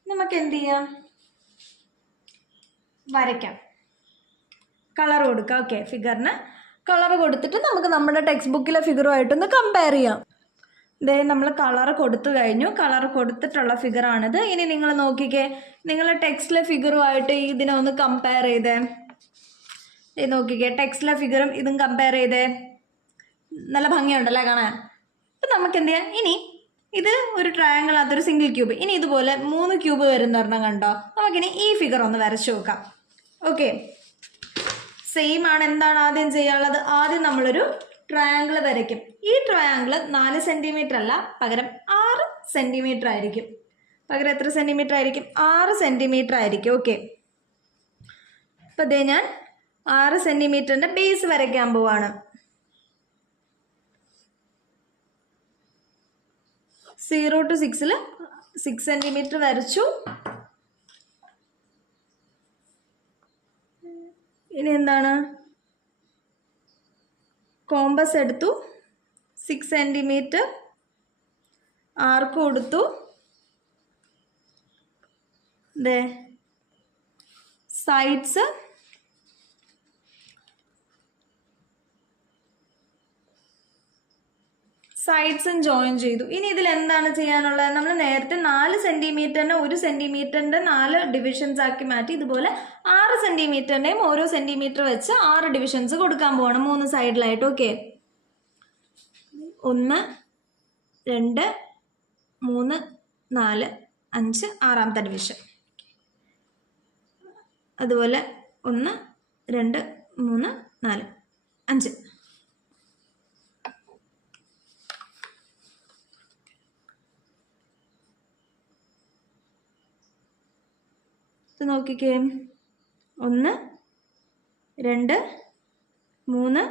നമുക്ക് എന്ത് ചെയ്യാം, വരയ്ക്കാം, കളർ കൊടുക്കാം. ഓക്കെ, ഫിഗറിന് കളർ കൊടുത്തിട്ട് നമുക്ക് നമ്മുടെ ടെക്സ്റ്റ് ബുക്കിലെ ഫിഗറുമായിട്ടൊന്ന് കമ്പയർ ചെയ്യാം. ഇതേ നമ്മൾ കളർ കൊടുത്തു കഴിഞ്ഞു. കളർ കൊടുത്തിട്ടുള്ള ഫിഗറാണിത്. ഇനി നിങ്ങൾ നോക്കിക്കേ, നിങ്ങളുടെ ടെക്സ്റ്റിലെ ഫിഗറുമായിട്ട് ഇതിനെ ഒന്ന് കമ്പയർ ചെയ്തേ. ഇത് നോക്കിക്കേ, ടെക്സ്റ്റിലെ ഫിഗറും ഇതും കമ്പയർ ചെയ്തേ. നല്ല ഭംഗിയുണ്ടല്ലേ കാണാൻ. അപ്പം നമുക്ക് എന്ത് ചെയ്യാം, ഇനി ഇത് ഒരു ട്രയാങ്കിൾ, അതൊരു സിംഗിൾ ക്യൂബ്. ഇനി ഇതുപോലെ 3 ക്യൂബ് വരുന്നൊരെണ്ണം കണ്ടോ. നമുക്കിനി ഈ ഫിഗർ ഒന്ന് വരച്ചു നോക്കാം. ഓക്കെ, സെയിം ആണ്. എന്താണ് ആദ്യം ചെയ്യാനുള്ളത്? ആദ്യം നമ്മളൊരു ട്രയാങ്കിൾ വരയ്ക്കും. ഈ ട്രയാങ്കിൾ 4 സെൻറ്റിമീറ്റർ അല്ല, പകരം 6 സെൻറ്റിമീറ്റർ ആയിരിക്കും. പകരം എത്ര സെൻറ്റിമീറ്റർ ആയിരിക്കും? 6 സെൻറ്റിമീറ്റർ ആയിരിക്കും. ഓക്കെ, അപ്പം അതേ ഞാൻ 6 സെൻറ്റിമീറ്ററിൻ്റെ ബേസ് വരയ്ക്കാൻ പോവാണ്. 0 to 6 6 സെൻറ്റിമീറ്റർ വരച്ചു. ഇനി എന്താണ്, കോമ്പസ് എടുത്തു, 6 സെൻറ്റിമീറ്റർ ആർക്ക് കൊടുത്തു. ദേ സൈഡ്സും ജോയിൻ ചെയ്തു. ഇനി ഇതിൽ എന്താണ് ചെയ്യാനുള്ളത്? നമ്മൾ നേരത്തെ 4 സെൻറ്റിമീറ്ററിനെ 1 സെൻറ്റിമീറ്ററിൻ്റെ 4 ഡിവിഷൻസ് ആക്കി മാറ്റി ഇതുപോലെ 6 സെൻറ്റിമീറ്ററിൻ്റെയും ഓരോ സെൻറ്റിമീറ്റർ വെച്ച് 6 ഡിവിഷൻസ് കൊടുക്കാൻ പോവാണ് 3 സൈഡിലായിട്ട്. ഓക്കെ, 1 2 3 4 5 6ാമത്തെ ഡിവിഷൻ. അതുപോലെ 1 2 3 4 5. നോക്കിക്കേ, 1 2 3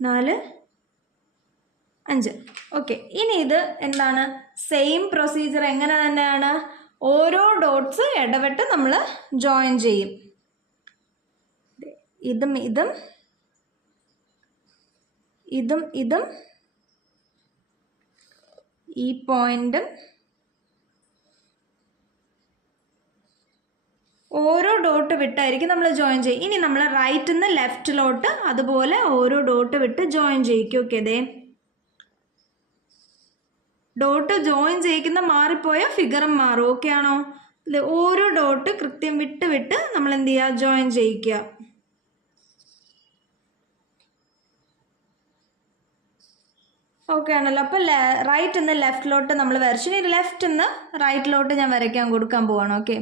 4 5. ഓക്കെ, ഇനി ഇത് എന്താണ്, സെയിം പ്രൊസീജിയർ എങ്ങനെ തന്നെയാണ്, ഓരോ ഡോട്ട്സ് ഇടവിട്ട് നമ്മൾ ജോയിൻ ചെയ്യും. ഇതും ഇതും ഇതും ഇതും ഈ പോയിന്റും ഓരോ ഡോട്ട് വിട്ടായിരിക്കും നമ്മൾ ജോയിൻ ചെയ്യും. ഇനി നമ്മൾ റൈറ്റിൽ നിന്ന് ലെഫ്റ്റിലോട്ട് അതുപോലെ ഓരോ ഡോട്ട് വിട്ട് ജോയിൻ ചെയ്യിക്കും. ഓക്കെ, അതെ ഡോട്ട് ജോയിൻ ചെയ്യിക്കുന്ന മാറിപ്പോയ ഫിഗറും മാറും. ഓക്കെ ആണോ? ഓരോ ഡോട്ട് കൃത്യം വിട്ട് വിട്ട് നമ്മൾ എന്ത് ചെയ്യുക, ജോയിൻ ചെയ്യിക്കുക. ഓക്കെ ആണല്ലോ. അപ്പോൾ റൈറ്റിൽ നിന്ന് ലെഫ്റ്റിലോട്ട് നമ്മൾ വരച്ചു. ഇനി ലെഫ്റ്റിൽ നിന്ന് റൈറ്റിലോട്ട് ഞാൻ വരയ്ക്കാൻ കൊടുക്കാൻ പോവാണ്. ഓക്കെ,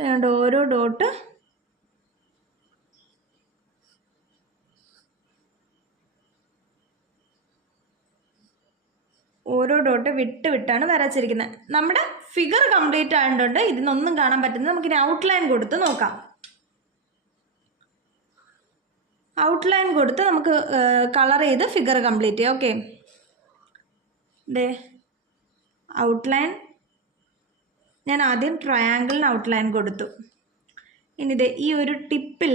വേണ്ട ഓരോ ഡോട്ട് വിട്ട് വിട്ടാണ് വരച്ചിരിക്കുന്നത്. നമ്മുടെ ഫിഗർ കംപ്ലീറ്റ് ആയിട്ടുണ്ട്. ഇതിനൊന്നും കാണാൻ പറ്റുന്നത്. നമുക്കിനി ഔട്ട്ലൈൻ കൊടുത്ത് നോക്കാം. ഔട്ട്ലൈൻ കൊടുത്ത് നമുക്ക് കളർ ചെയ്ത് ഫിഗർ കംപ്ലീറ്റ് ചെയ്യാം. ഓക്കെ, ദേ ഔട്ട്ലൈൻ ഞാൻ ആദ്യം ട്രയാങ്കിളിന് ഔട്ട്ലൈൻ കൊടുത്തു. ഇനി ദേ ഈ ഒരു ടിപ്പിൽ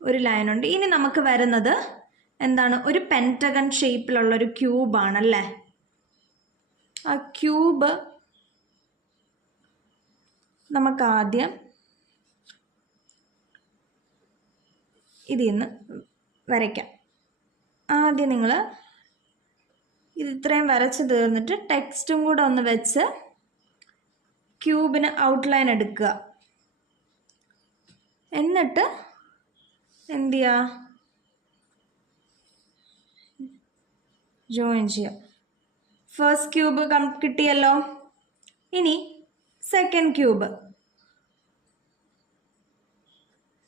ഒരു ലൈനുണ്ട്. ഇനി നമുക്ക് വരുന്നത് എന്താണ്, ഒരു പെൻറ്റഗൺ ഷേപ്പിലുള്ളൊരു ക്യൂബാണല്ലേ. ആ ക്യൂബ് നമുക്കാദ്യം ഇതിൽ നിന്ന് വരയ്ക്കാം. ആദ്യം നിങ്ങൾ ഇത് ഇത്രയും വരച്ച് തീർന്നിട്ട് ടെക്സ്റ്റും കൂടെ ഒന്ന് വെച്ച് ക്യൂബിന് ഔട്ട്ലൈൻ എടുക്കുക. എന്നിട്ട് എന്ത് ചെയ്യുക, ജോയിൻ ചെയ്യുക. ഫസ്റ്റ് ക്യൂബ് കിട്ടിയല്ലോ. ഇനി സെക്കൻഡ് ക്യൂബ്.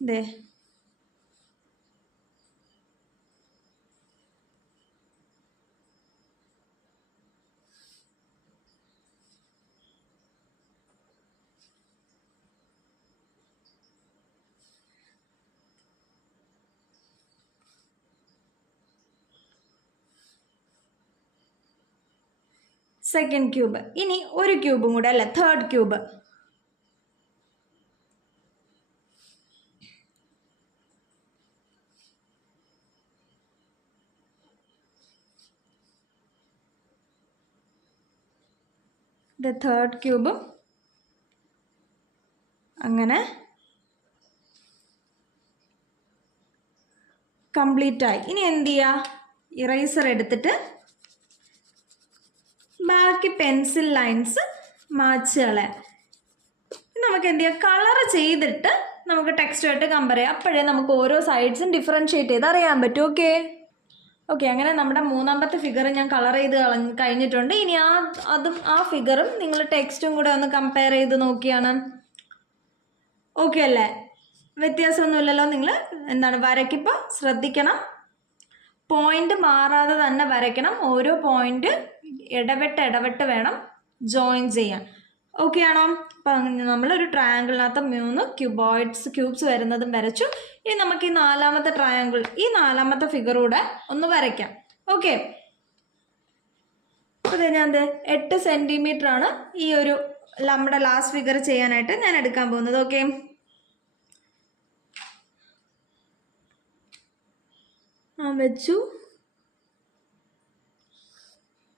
ദേ സെക്കൻഡ് ക്യൂബ്. ഇനി ഒരു ക്യൂബും കൂടെ അല്ലേ, തേർഡ് ക്യൂബ്. തേർഡ് ക്യൂബും അങ്ങനെ കംപ്ലീറ്റ് ആയി. ഇനി എന്ത് ചെയ്യുക, ഇറേസർ എടുത്തിട്ട് ബാക്കി പെൻസിൽ ലൈൻസ് മാച്ചുകളെ നമുക്ക് എന്ത് ചെയ്യാം, കളർ ചെയ്തിട്ട് നമുക്ക് ടെക്സ്റ്റുമായിട്ട് കമ്പയർ ചെയ്യാം. അപ്പോഴേ നമുക്ക് ഓരോ സൈഡ്സും ഡിഫറൻഷ്യേറ്റ് ചെയ്ത് അറിയാൻ പറ്റും. ഓക്കെ അങ്ങനെ നമ്മുടെ മൂന്നാമത്തെ ഫിഗർ ഞാൻ കളർ ചെയ്ത് കഴിഞ്ഞിട്ടുണ്ട്. ഇനി ആ ഫിഗറും നിങ്ങൾ ടെക്സ്റ്റും കൂടെ ഒന്ന് കമ്പയർ ചെയ്ത് നോക്കിയാണ്. ഓക്കെ അല്ലേ? വ്യത്യാസമൊന്നുമില്ലല്ലോ. നിങ്ങൾ എന്താണ് വരയ്ക്കിപ്പോൾ ശ്രദ്ധിക്കണം, പോയിന്റ് മാറാതെ തന്നെ വരയ്ക്കണം. ഓരോ പോയിന്റ് ഇടവിട്ട് വേണം ജോയിൻ ചെയ്യാൻ. ഓക്കെ ആണോ? അപ്പം നമ്മളൊരു ട്രയാങ്കിളിനകത്ത് 3 ക്യൂബ്സ് വരുന്നതും വരച്ചു. ഇനി നമുക്ക് ഈ നാലാമത്തെ ട്രയാങ്കിൾ, ഈ നാലാമത്തെ ഫിഗറൂടെ ഒന്ന് വരയ്ക്കാം. ഓക്കെ, അതെ ഞാൻ 8 സെൻറ്റിമീറ്റർ ആണ് ഈ ഒരു നമ്മുടെ ലാസ്റ്റ് ഫിഗർ ചെയ്യാനായിട്ട് ഞാൻ എടുക്കാൻ പോകുന്നത്. ഓക്കെ, വെച്ചു.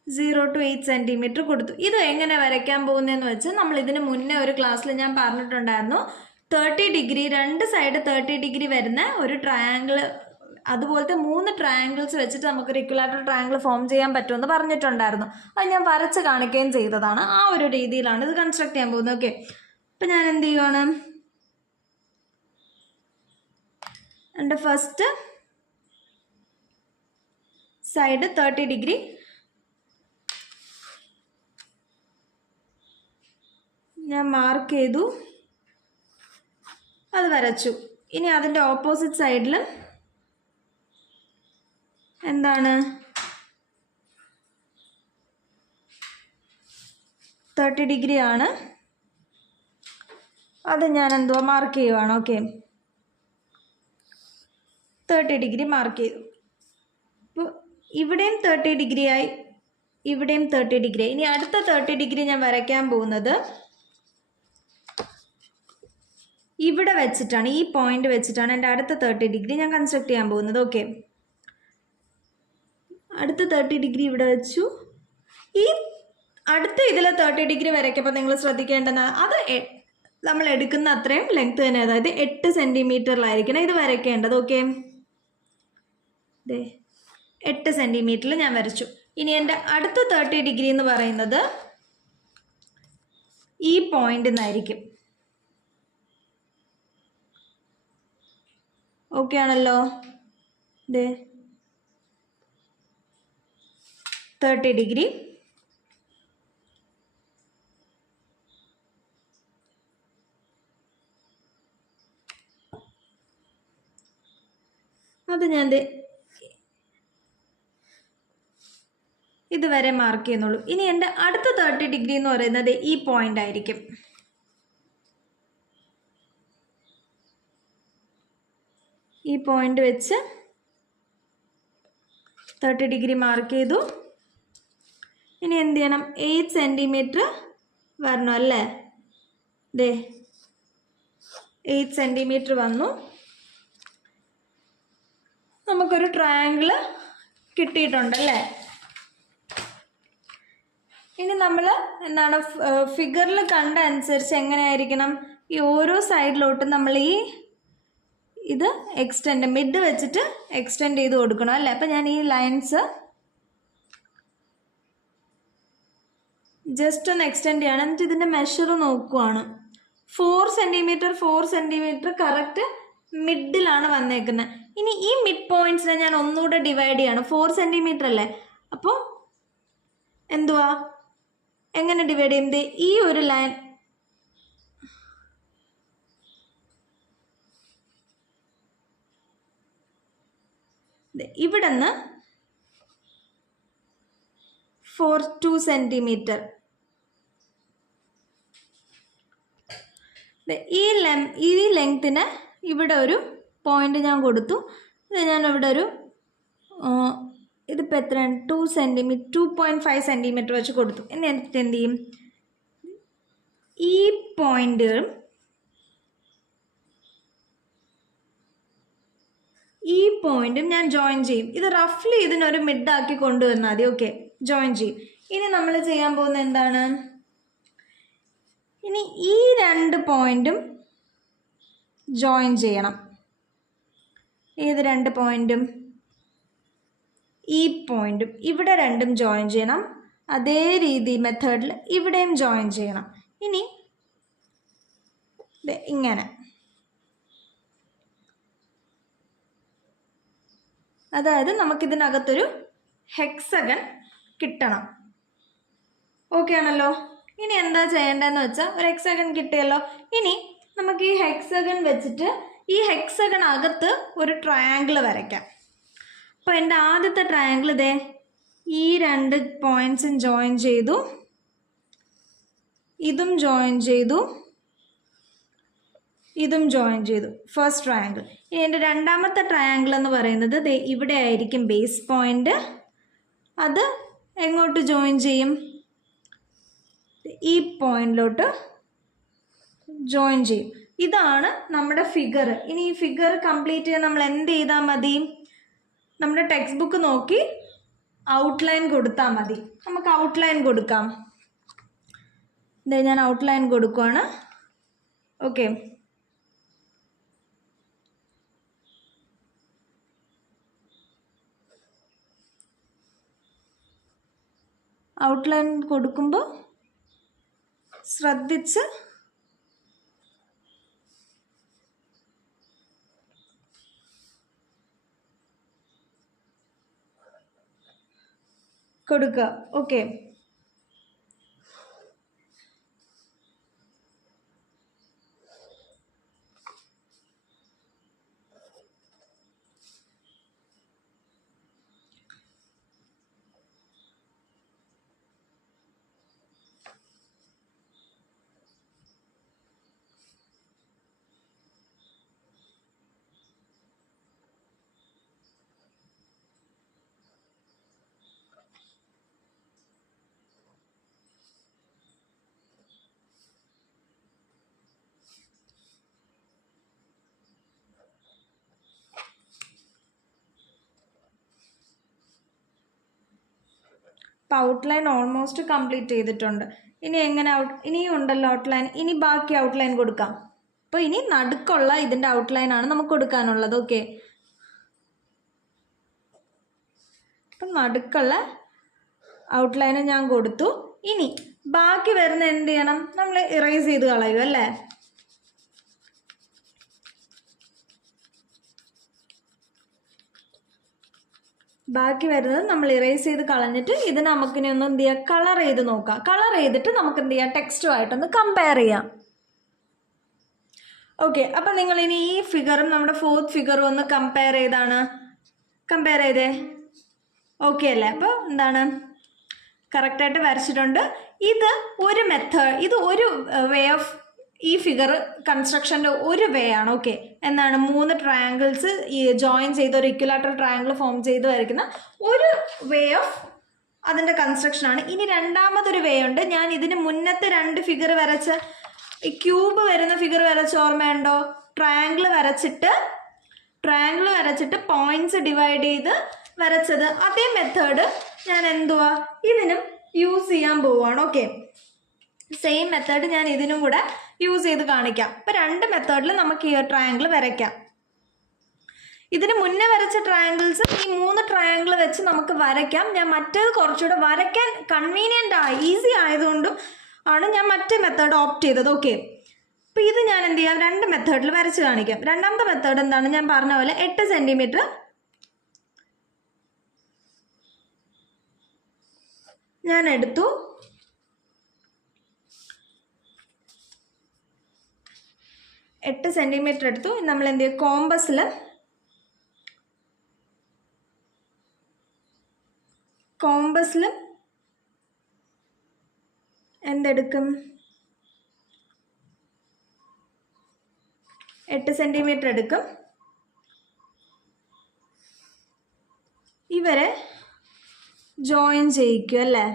0 to 8 സെൻറ്റിമീറ്റർ കൊടുത്തു. ഇത് എങ്ങനെ വരയ്ക്കാൻ പോകുന്നതെന്ന് വെച്ചാൽ നമ്മൾ ഇതിന് മുന്നേ ഒരു ക്ലാസ്സിൽ ഞാൻ പറഞ്ഞിട്ടുണ്ടായിരുന്നു. 30 ഡിഗ്രി, രണ്ട് സൈഡ് 30 ഡിഗ്രി വരുന്ന ഒരു ട്രയാങ്കിൾ, അതുപോലത്തെ 3 ട്രയാങ്കിൾസ് വെച്ചിട്ട് നമുക്കൊരു ഇക്വലാറ്റർ ട്രയാങ്കിൾ ഫോം ചെയ്യാൻ പറ്റുമെന്ന് പറഞ്ഞിട്ടുണ്ടായിരുന്നു. അത് ഞാൻ വരച്ച് കാണിക്കുകയും ചെയ്തതാണ്. ആ ഒരു രീതിയിലാണ് ഇത് കൺസ്ട്രക്ട് ചെയ്യാൻ പോകുന്നത്. ഓക്കെ, അപ്പം ഞാൻ എന്ത് ചെയ്യുവാണ്, എൻ്റെ ഫസ്റ്റ് സൈഡ് 30 ഡിഗ്രി ഞാൻ മാർക്ക് ചെയ്തു, അത് വരച്ചു. ഇനി അതിൻ്റെ ഓപ്പോസിറ്റ് സൈഡിൽ എന്താണ് 30 ഡിഗ്രി ആണ്, അത് ഞാൻ എന്തുവാ മാർക്ക് ചെയ്യുവാണ്. ഓക്കെ, 30 ഡിഗ്രി മാർക്ക് ചെയ്തു. ഇപ്പോൾ ഇവിടെയും 30 ഡിഗ്രി ആയി, ഇവിടെയും 30 ഡിഗ്രി. ഇനി അടുത്ത 30 ഡിഗ്രി ഞാൻ വരയ്ക്കാൻ പോകുന്നത് ഇവിടെ വെച്ചിട്ടാണ്, ഈ പോയിന്റ് വെച്ചിട്ടാണ് എൻ്റെ അടുത്ത 30 ഡിഗ്രി ഞാൻ കൺസ്ട്രക്ട് ചെയ്യാൻ പോകുന്നത്. ഓക്കെ, അടുത്ത 30 ഡിഗ്രി ഇവിടെ വെച്ചു. ഈ അടുത്ത ഇതിലെ 30 ഡിഗ്രി വരയ്ക്കപ്പോൾ നിങ്ങൾ ശ്രദ്ധിക്കേണ്ടത്, അത് നമ്മൾ എടുക്കുന്ന അത്രയും ലെങ്ത് തന്നെ, അതായത് 8 സെൻറ്റിമീറ്ററിലായിരിക്കണം ഇത് വരയ്ക്കേണ്ടത്. ഓക്കെ, 8 സെൻറ്റിമീറ്ററിൽ ഞാൻ വരച്ചു. ഇനി എൻ്റെ അടുത്ത 30 ഡിഗ്രി എന്ന് പറയുന്നത് ഈ പോയിന്റ് നിന്നായിരിക്കും. ഓക്കെ ആണല്ലോ? 30 ഡിഗ്രി, അത് ഞാൻ ഇതുവരെ മാർക്ക് ചെയ്യുന്നുള്ളൂ. ഇനി എൻ്റെ അടുത്ത 30 ഡിഗ്രി എന്ന് പറയുന്നത് ഈ പോയിന്റ് ആയിരിക്കും. ഈ പോയിന്റ് വെച്ച് 30 ഡിഗ്രി മാർക്ക് ചെയ്തു. ഇനി എന്ത് ചെയ്യണം, 8 സെൻറ്റിമീറ്റർ വരണം അല്ലേ? 8 സെൻറ്റിമീറ്റർ വന്നു. നമുക്കൊരു ട്രയാങ്കിൾ കിട്ടിയിട്ടുണ്ടല്ലേ? ഇനി നമ്മൾ എന്താണ് ഫിഗറിൽ കണ്ട അനുസരിച്ച് എങ്ങനെയായിരിക്കണം, ഈ ഓരോ സൈഡിലോട്ടും നമ്മൾ ഇത് എക്സ്റ്റെൻഡ് മിഡ് വെച്ചിട്ട് എക്സ്റ്റെൻഡ് ചെയ്ത് കൊടുക്കണം അല്ലേ? അപ്പം ഞാൻ ഈ ലൈൻസ് ജസ്റ്റ് ഒന്ന് എക്സ്റ്റെൻഡ് ചെയ്യണം. എന്നിട്ട് ഇതിൻ്റെ മെഷർ നോക്കുവാണ്. 4 സെൻറ്റിമീറ്റർ കറക്റ്റ് മിഡിലാണ് വന്നേക്കുന്നത്. ഇനി ഈ മിഡ് പോയിൻറ്റ്സിനെ ഞാൻ ഒന്നുകൂടെ ഡിവൈഡ് ചെയ്യണം. 4 സെൻറ്റിമീറ്റർ അല്ലേ? അപ്പോൾ എന്തുവാ, എങ്ങനെ ഡിവൈഡ് ചെയ്യുന്നത്? ഈ ഒരു ലൈൻ ഇവിടെ നിന്ന് 2 സെൻറ്റിമീറ്റർ ഈ ലെങ്ത്തിന് ഇവിടെ ഒരു പോയിന്റ് ഞാൻ കൊടുത്തു. ഇത് ഞാൻ ഇവിടെ ഒരു ഇതിപ്പോൾ എത്രയാണ് 2.5 സെൻറ്റിമീറ്റർ വെച്ച് കൊടുത്തു. എന്നിട്ട് എന്ത് ചെയ്യും, ഈ പോയിന്റും ഈ പോയിന്റും ഞാൻ ജോയിൻ ചെയ്യും. ഇത് റഫ്ലി ഇതിനൊരു മിഡാക്കി കൊണ്ടുവന്നാൽ മതി. ഓക്കെ, ജോയിൻ ചെയ്യും. ഇനി നമ്മൾ ചെയ്യാൻ പോകുന്നത് എന്താണ്, ഇനി ഈ 2 പോയിന്റും ജോയിൻ ചെയ്യണം. ഏത് 2 പോയിന്റും? ഈ പോയിന്റും ഇവിടെ രണ്ടും ജോയിൻ ചെയ്യണം. അതേ രീതി മെത്തേഡിൽ ഇവിടെയും ജോയിൻ ചെയ്യണം. ഇനി ഇങ്ങനെ, അതായത് നമുക്കിതിനകത്തൊരു ഹെക്സഗൺ കിട്ടണം. ഓക്കെ ആണല്ലോ. ഇനി എന്താ ചെയ്യേണ്ടതെന്ന് വെച്ചാൽ, ഒരു ഹെക്സഗൺ കിട്ടിയല്ലോ. ഇനി നമുക്ക് ഈ ഹെക്സഗൺ വെച്ചിട്ട് ഈ ഹെക്സഗൺ അകത്ത് ഒരു ട്രയാങ്കിൾ വരയ്ക്കാം. അപ്പോൾ എൻ്റെ ആദ്യത്തെ ട്രയാങ്കിൾ ഇതേ ഈ 2 പോയിൻറ്റ്സും ജോയിൻ ചെയ്തു, ഇതും ജോയിൻ ചെയ്തു, ഇതും ജോയിൻ ചെയ്തു, ഫസ്റ്റ് ട്രയാങ്കിൾ. ഇനി എൻ്റെ രണ്ടാമത്തെ ട്രയാങ്കിൾ എന്ന് പറയുന്നത് ദേ ഇവിടെ ആയിരിക്കും ബേസ് പോയിന്റ്. അത് എങ്ങോട്ട് ജോയിൻ ചെയ്യും? ഈ പോയിന്റിലോട്ട് ജോയിൻ ചെയ്യും. ഇതാണ് നമ്മുടെ ഫിഗർ. ഇനി ഈ ഫിഗർ കംപ്ലീറ്റ് ചെയ്യാൻ നമ്മൾ എന്ത് ചെയ്താൽ മതി? നമ്മുടെ ടെക്സ്റ്റ് ബുക്ക് നോക്കി ഔട്ട്ലൈൻ കൊടുത്താൽ മതി. നമുക്ക് ഔട്ട്ലൈൻ കൊടുക്കാം. ഞാൻ ഔട്ട്ലൈൻ കൊടുക്കുവാണ്. ഓക്കെ, ഔട്ട്ലൈൻ കൊടുക്കുമ്പോൾ ശ്രദ്ധിച്ച് കൊടുക്കുക. ഓക്കെ, ഇപ്പോൾ ഔട്ട്ലൈൻ ഓൾമോസ്റ്റ് കംപ്ലീറ്റ് ചെയ്തിട്ടുണ്ട്. ഇനി എങ്ങനെ ഇനിയും ഉണ്ടല്ലോ ഔട്ട്ലൈൻ. ഇനി ബാക്കി ഔട്ട്ലൈൻ കൊടുക്കാം. അപ്പോൾ ഇനി നടുക്കുള്ള ഇതിൻ്റെ ഔട്ട്ലൈനാണ് നമുക്ക് കൊടുക്കാനുള്ളത്. ഓക്കെ, അപ്പം നടുക്കുള്ള ഔട്ട്ലൈന് ഞാൻ കൊടുത്തു. ഇനി ബാക്കി വരുന്ന എന്ത് ചെയ്യണം? നമ്മൾ ഇറേസ് ചെയ്ത് കളയും അല്ലേ? ബാക്കി വരുന്നത് നമ്മൾ ഇറേസ് ചെയ്ത് കളഞ്ഞിട്ട് ഇത് നമുക്കിനി ഒന്ന് എന്ത് ചെയ്യാം? കളർ ചെയ്ത് നോക്കാം. കളർ ചെയ്തിട്ട് നമുക്ക് എന്ത് ചെയ്യാം? ടെക്സ്റ്റുമായിട്ടൊന്ന് കമ്പയർ ചെയ്യാം. ഓക്കെ, അപ്പം നിങ്ങൾ ഇനി ഈ ഫിഗറും നമ്മുടെ 4th ഫിഗറും ഒന്ന് കമ്പയർ ചെയ്തേ. ഓക്കെ അല്ലേ? അപ്പോൾ എന്താണ്, കറക്റ്റായിട്ട് വരച്ചിട്ടുണ്ട്. ഇത് ഒരു മെത്തേഡ്, ഇത് ഒരു വേ ഓഫ് ഈ ഫിഗർ കൺസ്ട്രക്ഷൻ്റെ ഒരു വേ ആണ്. ഓക്കെ, എന്താണ്, 3 ട്രയാങ്കിൾസ് ഈ ജോയിൻ ചെയ്ത് ഒരു ഇക്വലാറ്ററൽ ട്രയാങ്കിൾ ഫോം ചെയ്ത് വരയ്ക്കുന്ന ഒരു വേ ഓഫ് അതിൻ്റെ കൺസ്ട്രക്ഷനാണ്. ഇനി രണ്ടാമതൊരു വേ ഉണ്ട്. ഞാൻ ഇതിന് മുന്നത്തെ 2 ഫിഗർ വരച്ച ഈ ക്യൂബ് വരുന്ന ഫിഗർ വരച്ച ഓർമ്മയുണ്ടോ? ട്രയാങ്കിൾ വരച്ചിട്ട് പോയിന്റ്സ് ഡിവൈഡ് ചെയ്ത് വരച്ചത്. അതേ മെത്തേഡ് ഞാൻ എന്തുവാ ഇതിനും യൂസ് ചെയ്യാൻ പോവുകയാണ്. ഓക്കെ, സെയിം മെത്തേഡ് ഞാൻ ഇതിനും കൂടെ യൂസ് ചെയ്ത് കാണിക്കാം. അപ്പോൾ 2 മെത്തേഡിൽ നമുക്ക് ഈ ട്രയാങ്കിൾ വരയ്ക്കാം. ഇതിന് മുന്നേ വരച്ച ട്രയാങ്കിൾസ് ഈ 3 ട്രയാങ്കിൾ വെച്ച് നമുക്ക് വരയ്ക്കാം. ഞാൻ മറ്റേത് കുറച്ചുകൂടെ വരയ്ക്കാൻ കൺവീനിയൻ്റ് ഈസി ആയതുകൊണ്ടും ആണ് ഞാൻ മറ്റേ മെത്തേഡ് ഓപ്റ്റ് ചെയ്തത്. ഓക്കെ, അപ്പോൾ ഇത് ഞാൻ എന്ത് ചെയ്യാം? 2 മെത്തേഡിൽ വരച്ച് കാണിക്കാം. രണ്ടാമത്തെ മെത്തേഡ് എന്താണ്? ഞാൻ പറഞ്ഞ പോലെ 8 സെൻറ്റിമീറ്റർ ഞാൻ എടുത്തു. 8 സെൻറ്റിമീറ്റർ എടുത്തു. നമ്മൾ എന്ത് ചെയ്യും, കോമ്പസിൽ എന്തെടുക്കും, 8 സെൻറ്റിമീറ്റർ എടുക്കും. ഇവരെ ജോയിൻ ചെയ്യിക്കും അല്ലേ,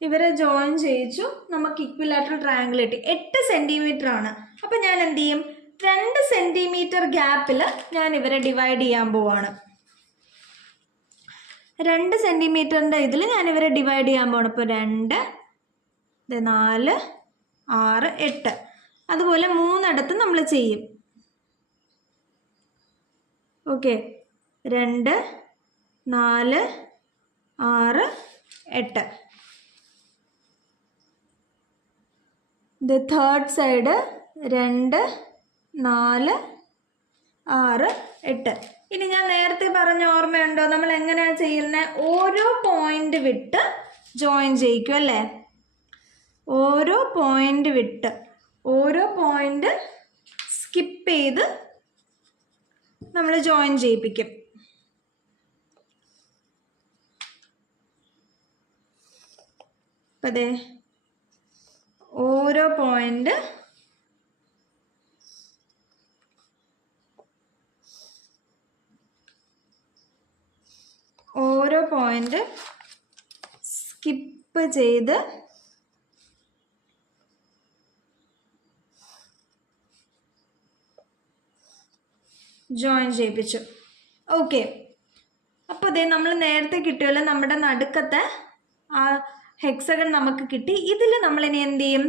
ഇവരെ ജോയിൻ ചെയ്യിച്ചു. നമുക്ക് ഇക്വിലാറ്ററൽ ട്രയാങ്കിൾ കിട്ടി. 8 സെൻറ്റിമീറ്റർ ആണ്. അപ്പം ഞാൻ എന്ത് ചെയ്യും, 2 സെൻറ്റിമീറ്റർ ഗ്യാപ്പിൽ ഞാൻ ഇവരെ ഡിവൈഡ് ചെയ്യാൻ പോവാണ്. 2 സെൻറ്റിമീറ്ററിൻ്റെ ഇതിൽ ഞാൻ ഇവരെ ഡിവൈഡ് ചെയ്യാൻ പോവാണ്. അപ്പോൾ 2, 4, 6, 8. അതുപോലെ 3 നമ്മൾ ചെയ്യും. ഓക്കെ, 2, 4, 6, 8. The third side 2, 4, 6, 8. ഇനി ഞാൻ നേരത്തെ പറഞ്ഞ ഓർമ്മയുണ്ടോ, നമ്മൾ എങ്ങനെയാണ് ചെയ്യുന്നത്, ഓരോ പോയിന്റ് വിട്ട് ജോയിൻ ചെയ്യിക്കും അല്ലേ, ഓരോ പോയിന്റ് വിട്ട്, ഓരോ പോയിന്റ് സ്കിപ്പ് ചെയ്ത് നമ്മൾ ജോയിൻ ചെയ്യിപ്പിക്കും. അപ്പം അതെ, ഓരോ പോയിന്റ് സ്കിപ്പ് ചെയ്ത് ജോയിൻ ചെയ്യിപ്പിച്ചു. ഓക്കെ, അപ്പോൾ അതേ നമ്മൾ നേരത്തെ കിട്ടിയല്ലോ, നമ്മുടെ നടുക്കത്തെ ആ ഹെക്സഗൺ നമുക്ക് കിട്ടി. ഇതിൽ നമ്മളിനി എന്ത് ചെയ്യും,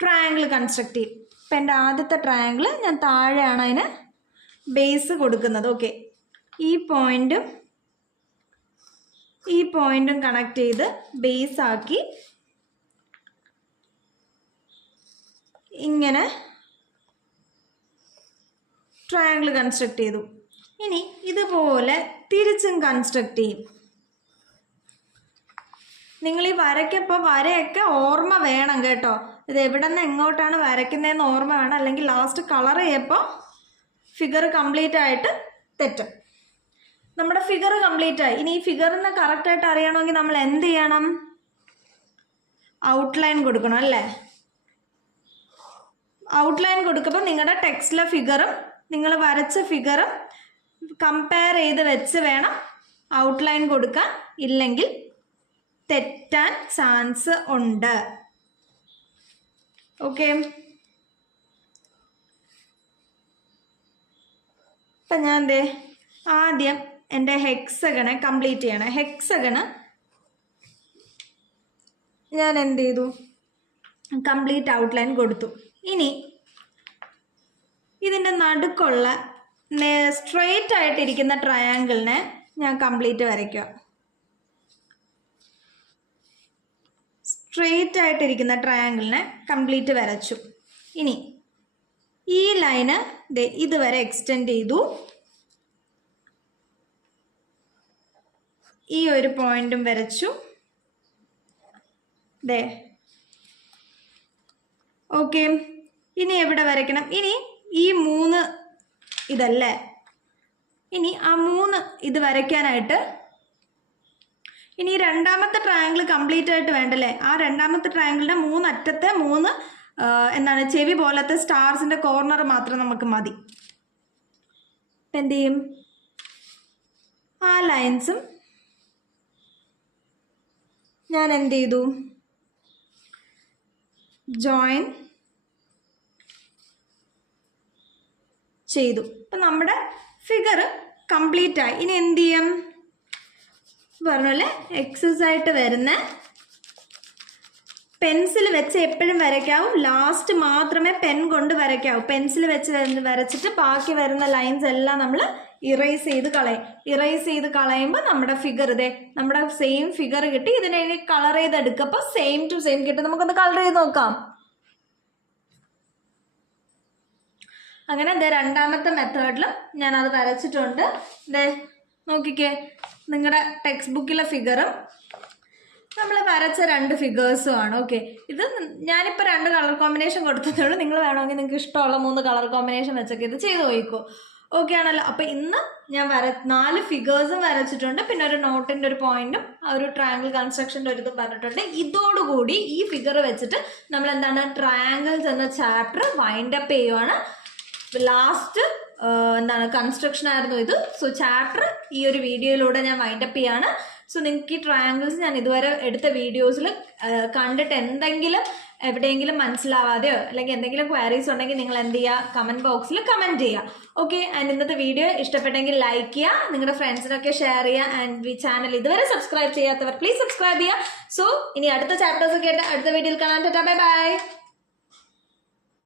ട്രയാങ്കിൾ കൺസ്ട്രക്ട് ചെയ്യും. ഇപ്പം എൻ്റെ ആദ്യത്തെ ട്രയാങ്കിൾ ഞാൻ താഴെയാണ് അതിന് ബേസ് കൊടുക്കുന്നത്. ഓക്കെ, ഈ പോയിന്റും കണക്ട് ചെയ്ത് ബേസ് ആക്കി ഇങ്ങനെ ട്രയാങ്കിൾ കൺസ്ട്രക്ട് ചെയ്തു. ഇനി ഇതുപോലെ തിരിച്ചും കൺസ്ട്രക്ട് ചെയ്യും. നിങ്ങൾ ഈ വരയ്ക്കപ്പോൾ വരയൊക്കെ ഓർമ്മ വേണം കേട്ടോ, ഇത് എവിടെ നിന്ന് എങ്ങോട്ടാണ് വരയ്ക്കുന്നതെന്ന് ഓർമ്മ വേണം, അല്ലെങ്കിൽ ലാസ്റ്റ് കളർ ചെയ്യപ്പോൾ ഫിഗർ കംപ്ലീറ്റ് ആയിട്ട് തെറ്റും. നമ്മുടെ ഫിഗർ കംപ്ലീറ്റ് ആയി. ഇനി ഈ ഫിഗറിന് കറക്റ്റായിട്ട് അറിയണമെങ്കിൽ നമ്മൾ എന്ത് ചെയ്യണം, ഔട്ട്ലൈൻ കൊടുക്കണം അല്ലേ. ഔട്ട്ലൈൻ കൊടുക്കുമ്പോൾ നിങ്ങളുടെ ടെക്സ്റ്റിലെ ഫിഗറും നിങ്ങൾ വരച്ച ഫിഗറും കമ്പയർ ചെയ്ത് വെച്ച് വേണം ഔട്ട്ലൈൻ കൊടുക്കാൻ, ഇല്ലെങ്കിൽ തെറ്റാൻ ചാൻസ് ഉണ്ട്. ഓക്കെ, അപ്പം ഞാൻ ദേ ആദ്യം എൻ്റെ ഹെക്സഗണെ കംപ്ലീറ്റ് ചെയ്യണം. ഹെക്സഗണ് ഞാൻ എന്ത് ചെയ്തു, കംപ്ലീറ്റ് ഔട്ട്ലൈൻ കൊടുത്തു. ഇനി ഇതിൻ്റെ നടുക്കുള്ള സ്ട്രെയിറ്റ് ആയിട്ടിരിക്കുന്ന ട്രയാങ്കിളിനെ ഞാൻ കംപ്ലീറ്റ് വരയ്ക്കുക. സ്ട്രെയിറ്റ് ആയിട്ടിരിക്കുന്ന ട്രയാങ്കിളിനെ കംപ്ലീറ്റ് വരച്ചു. ഇനി ഈ ലൈന് ഇതുവരെ എക്സ്റ്റെൻഡ് ചെയ്തു. ഈ ഒരു പോയിന്റും വരച്ചു. ദേ ഓക്കെ, ഇനി എവിടെ വരയ്ക്കണം, ഇനി ഈ 3 ഇതല്ലേ, ഇനി ആ 3 ഇത് വരയ്ക്കാനായിട്ട് ഇനി രണ്ടാമത്തെ ട്രയാങ്കിൾ കംപ്ലീറ്റ് ആയിട്ട് വേണ്ടല്ലേ, ആ രണ്ടാമത്തെ ട്രയാങ്കിളിൻ്റെ 3 അറ്റത്തെ 3 എന്താണ് ചെവി പോലത്തെ സ്റ്റാർസിൻ്റെ കോർണർ മാത്രം നമുക്ക് മതി. ഇപ്പം എന്ത് ചെയ്യും, ആ ലൈൻസും ഞാൻ എന്ത് ചെയ്തു, ജോയിൻ ചെയ്തു. അപ്പം നമ്മുടെ ഫിഗർ കംപ്ലീറ്റ് ആയി. ഇനി എന്ത് ചെയ്യാം, പറഞ്ഞല്ലേ എക്സസ് ആയിട്ട് വരുന്ന പെൻസിൽ വെച്ച് എപ്പോഴും വരയ്ക്കാവൂ, ലാസ്റ്റ് മാത്രമേ പെൻ കൊണ്ട് വരയ്ക്കാവൂ. പെൻസിൽ വെച്ച് വരച്ചിട്ട് ബാക്കി വരുന്ന ലൈൻസ് എല്ലാം നമ്മൾ ഇറേസ് ചെയ്ത് കളയും. ഇറേസ് ചെയ്ത് കളയുമ്പോൾ നമ്മുടെ ഫിഗർ നമ്മുടെ സെയിം ഫിഗർ കിട്ടി. ഇതിനെ കളർ ചെയ്തെടുക്കപ്പോൾ സെയിം ടു സെയിം കിട്ടും. നമുക്കൊന്ന് കളർ ചെയ്ത് നോക്കാം. അങ്ങനെ രണ്ടാമത്തെ മെത്തേഡിലും ഞാനത് വരച്ചിട്ടുണ്ട്. നോക്കിക്കേ, നിങ്ങളുടെ ടെക്സ്റ്റ് ബുക്കിലെ ഫിഗറും നമ്മൾ വരച്ച 2 ഫിഗേഴ്സും ആണ്. ഓക്കെ, ഇത് ഞാനിപ്പോൾ 2 കളർ കോമ്പിനേഷൻ കൊടുത്തതുള്ളൂ. നിങ്ങൾ വേണമെങ്കിൽ നിങ്ങൾക്ക് ഇഷ്ടമുള്ള 3 കളർ കോമ്പിനേഷൻ വെച്ചൊക്കെ ഇത് ചെയ്ത് നോക്കിക്കോ. ഓക്കെ ആണല്ലോ. അപ്പോൾ ഇന്ന് ഞാൻ 4 ഫിഗേഴ്സും വരച്ചിട്ടുണ്ട്, പിന്നെ ഒരു നോട്ടിൻ്റെ ഒരു പോയിന്റും ഒരു ട്രയാങ്കിൾ കൺസ്ട്രക്ഷൻ്റെ ഒരു ഇതും പറഞ്ഞിട്ടുണ്ട്. ഇതോടുകൂടി ഈ ഫിഗർ വെച്ചിട്ട് നമ്മൾ എന്താണ് ട്രയാങ്കിൾസ് എന്ന ചാപ്റ്റർ വൈൻഡപ്പ് ചെയ്യുവാണ്. ലാസ്റ്റ് എന്താണ് കൺസ്ട്രക്ഷൻ ആയിരുന്നു ഇത്. സോ ചാപ്റ്റർ ഈ ഒരു വീഡിയോയിലൂടെ ഞാൻ വൈൻഡപ്പ് ചെയ്യാണ്. സോ നിങ്ങൾക്ക് ഈ ട്രയാങ്കിൾസ് ഞാൻ ഇതുവരെ എടുത്ത വീഡിയോസിൽ കണ്ടിട്ട് എന്തെങ്കിലും എവിടെയെങ്കിലും മനസ്സിലാവാതെയോ അല്ലെങ്കിൽ എന്തെങ്കിലും ക്വയറീസ് ഉണ്ടെങ്കിൽ നിങ്ങൾ എന്ത് ചെയ്യുക, കമൻറ്റ് ബോക്സിൽ കമൻറ്റ് ചെയ്യുക. ഓക്കെ, ആൻഡ് ഇന്നത്തെ വീഡിയോ ഇഷ്ടപ്പെട്ടെങ്കിൽ ലൈക്ക് ചെയ്യുക, നിങ്ങളുടെ ഫ്രണ്ട്സിനൊക്കെ ഷെയർ ചെയ്യുക. ആൻഡ് ഈ ചാനൽ ഇതുവരെ സബ്സ്ക്രൈബ് ചെയ്യാത്തവർ പ്ലീസ് സബ്സ്ക്രൈബ് ചെയ്യുക. സോ ഇനി അടുത്ത ചാപ്റ്റേഴ്സ് ഒക്കെ ആയിട്ട് അടുത്ത വീഡിയോയിൽ കാണാൻ. Bye bye.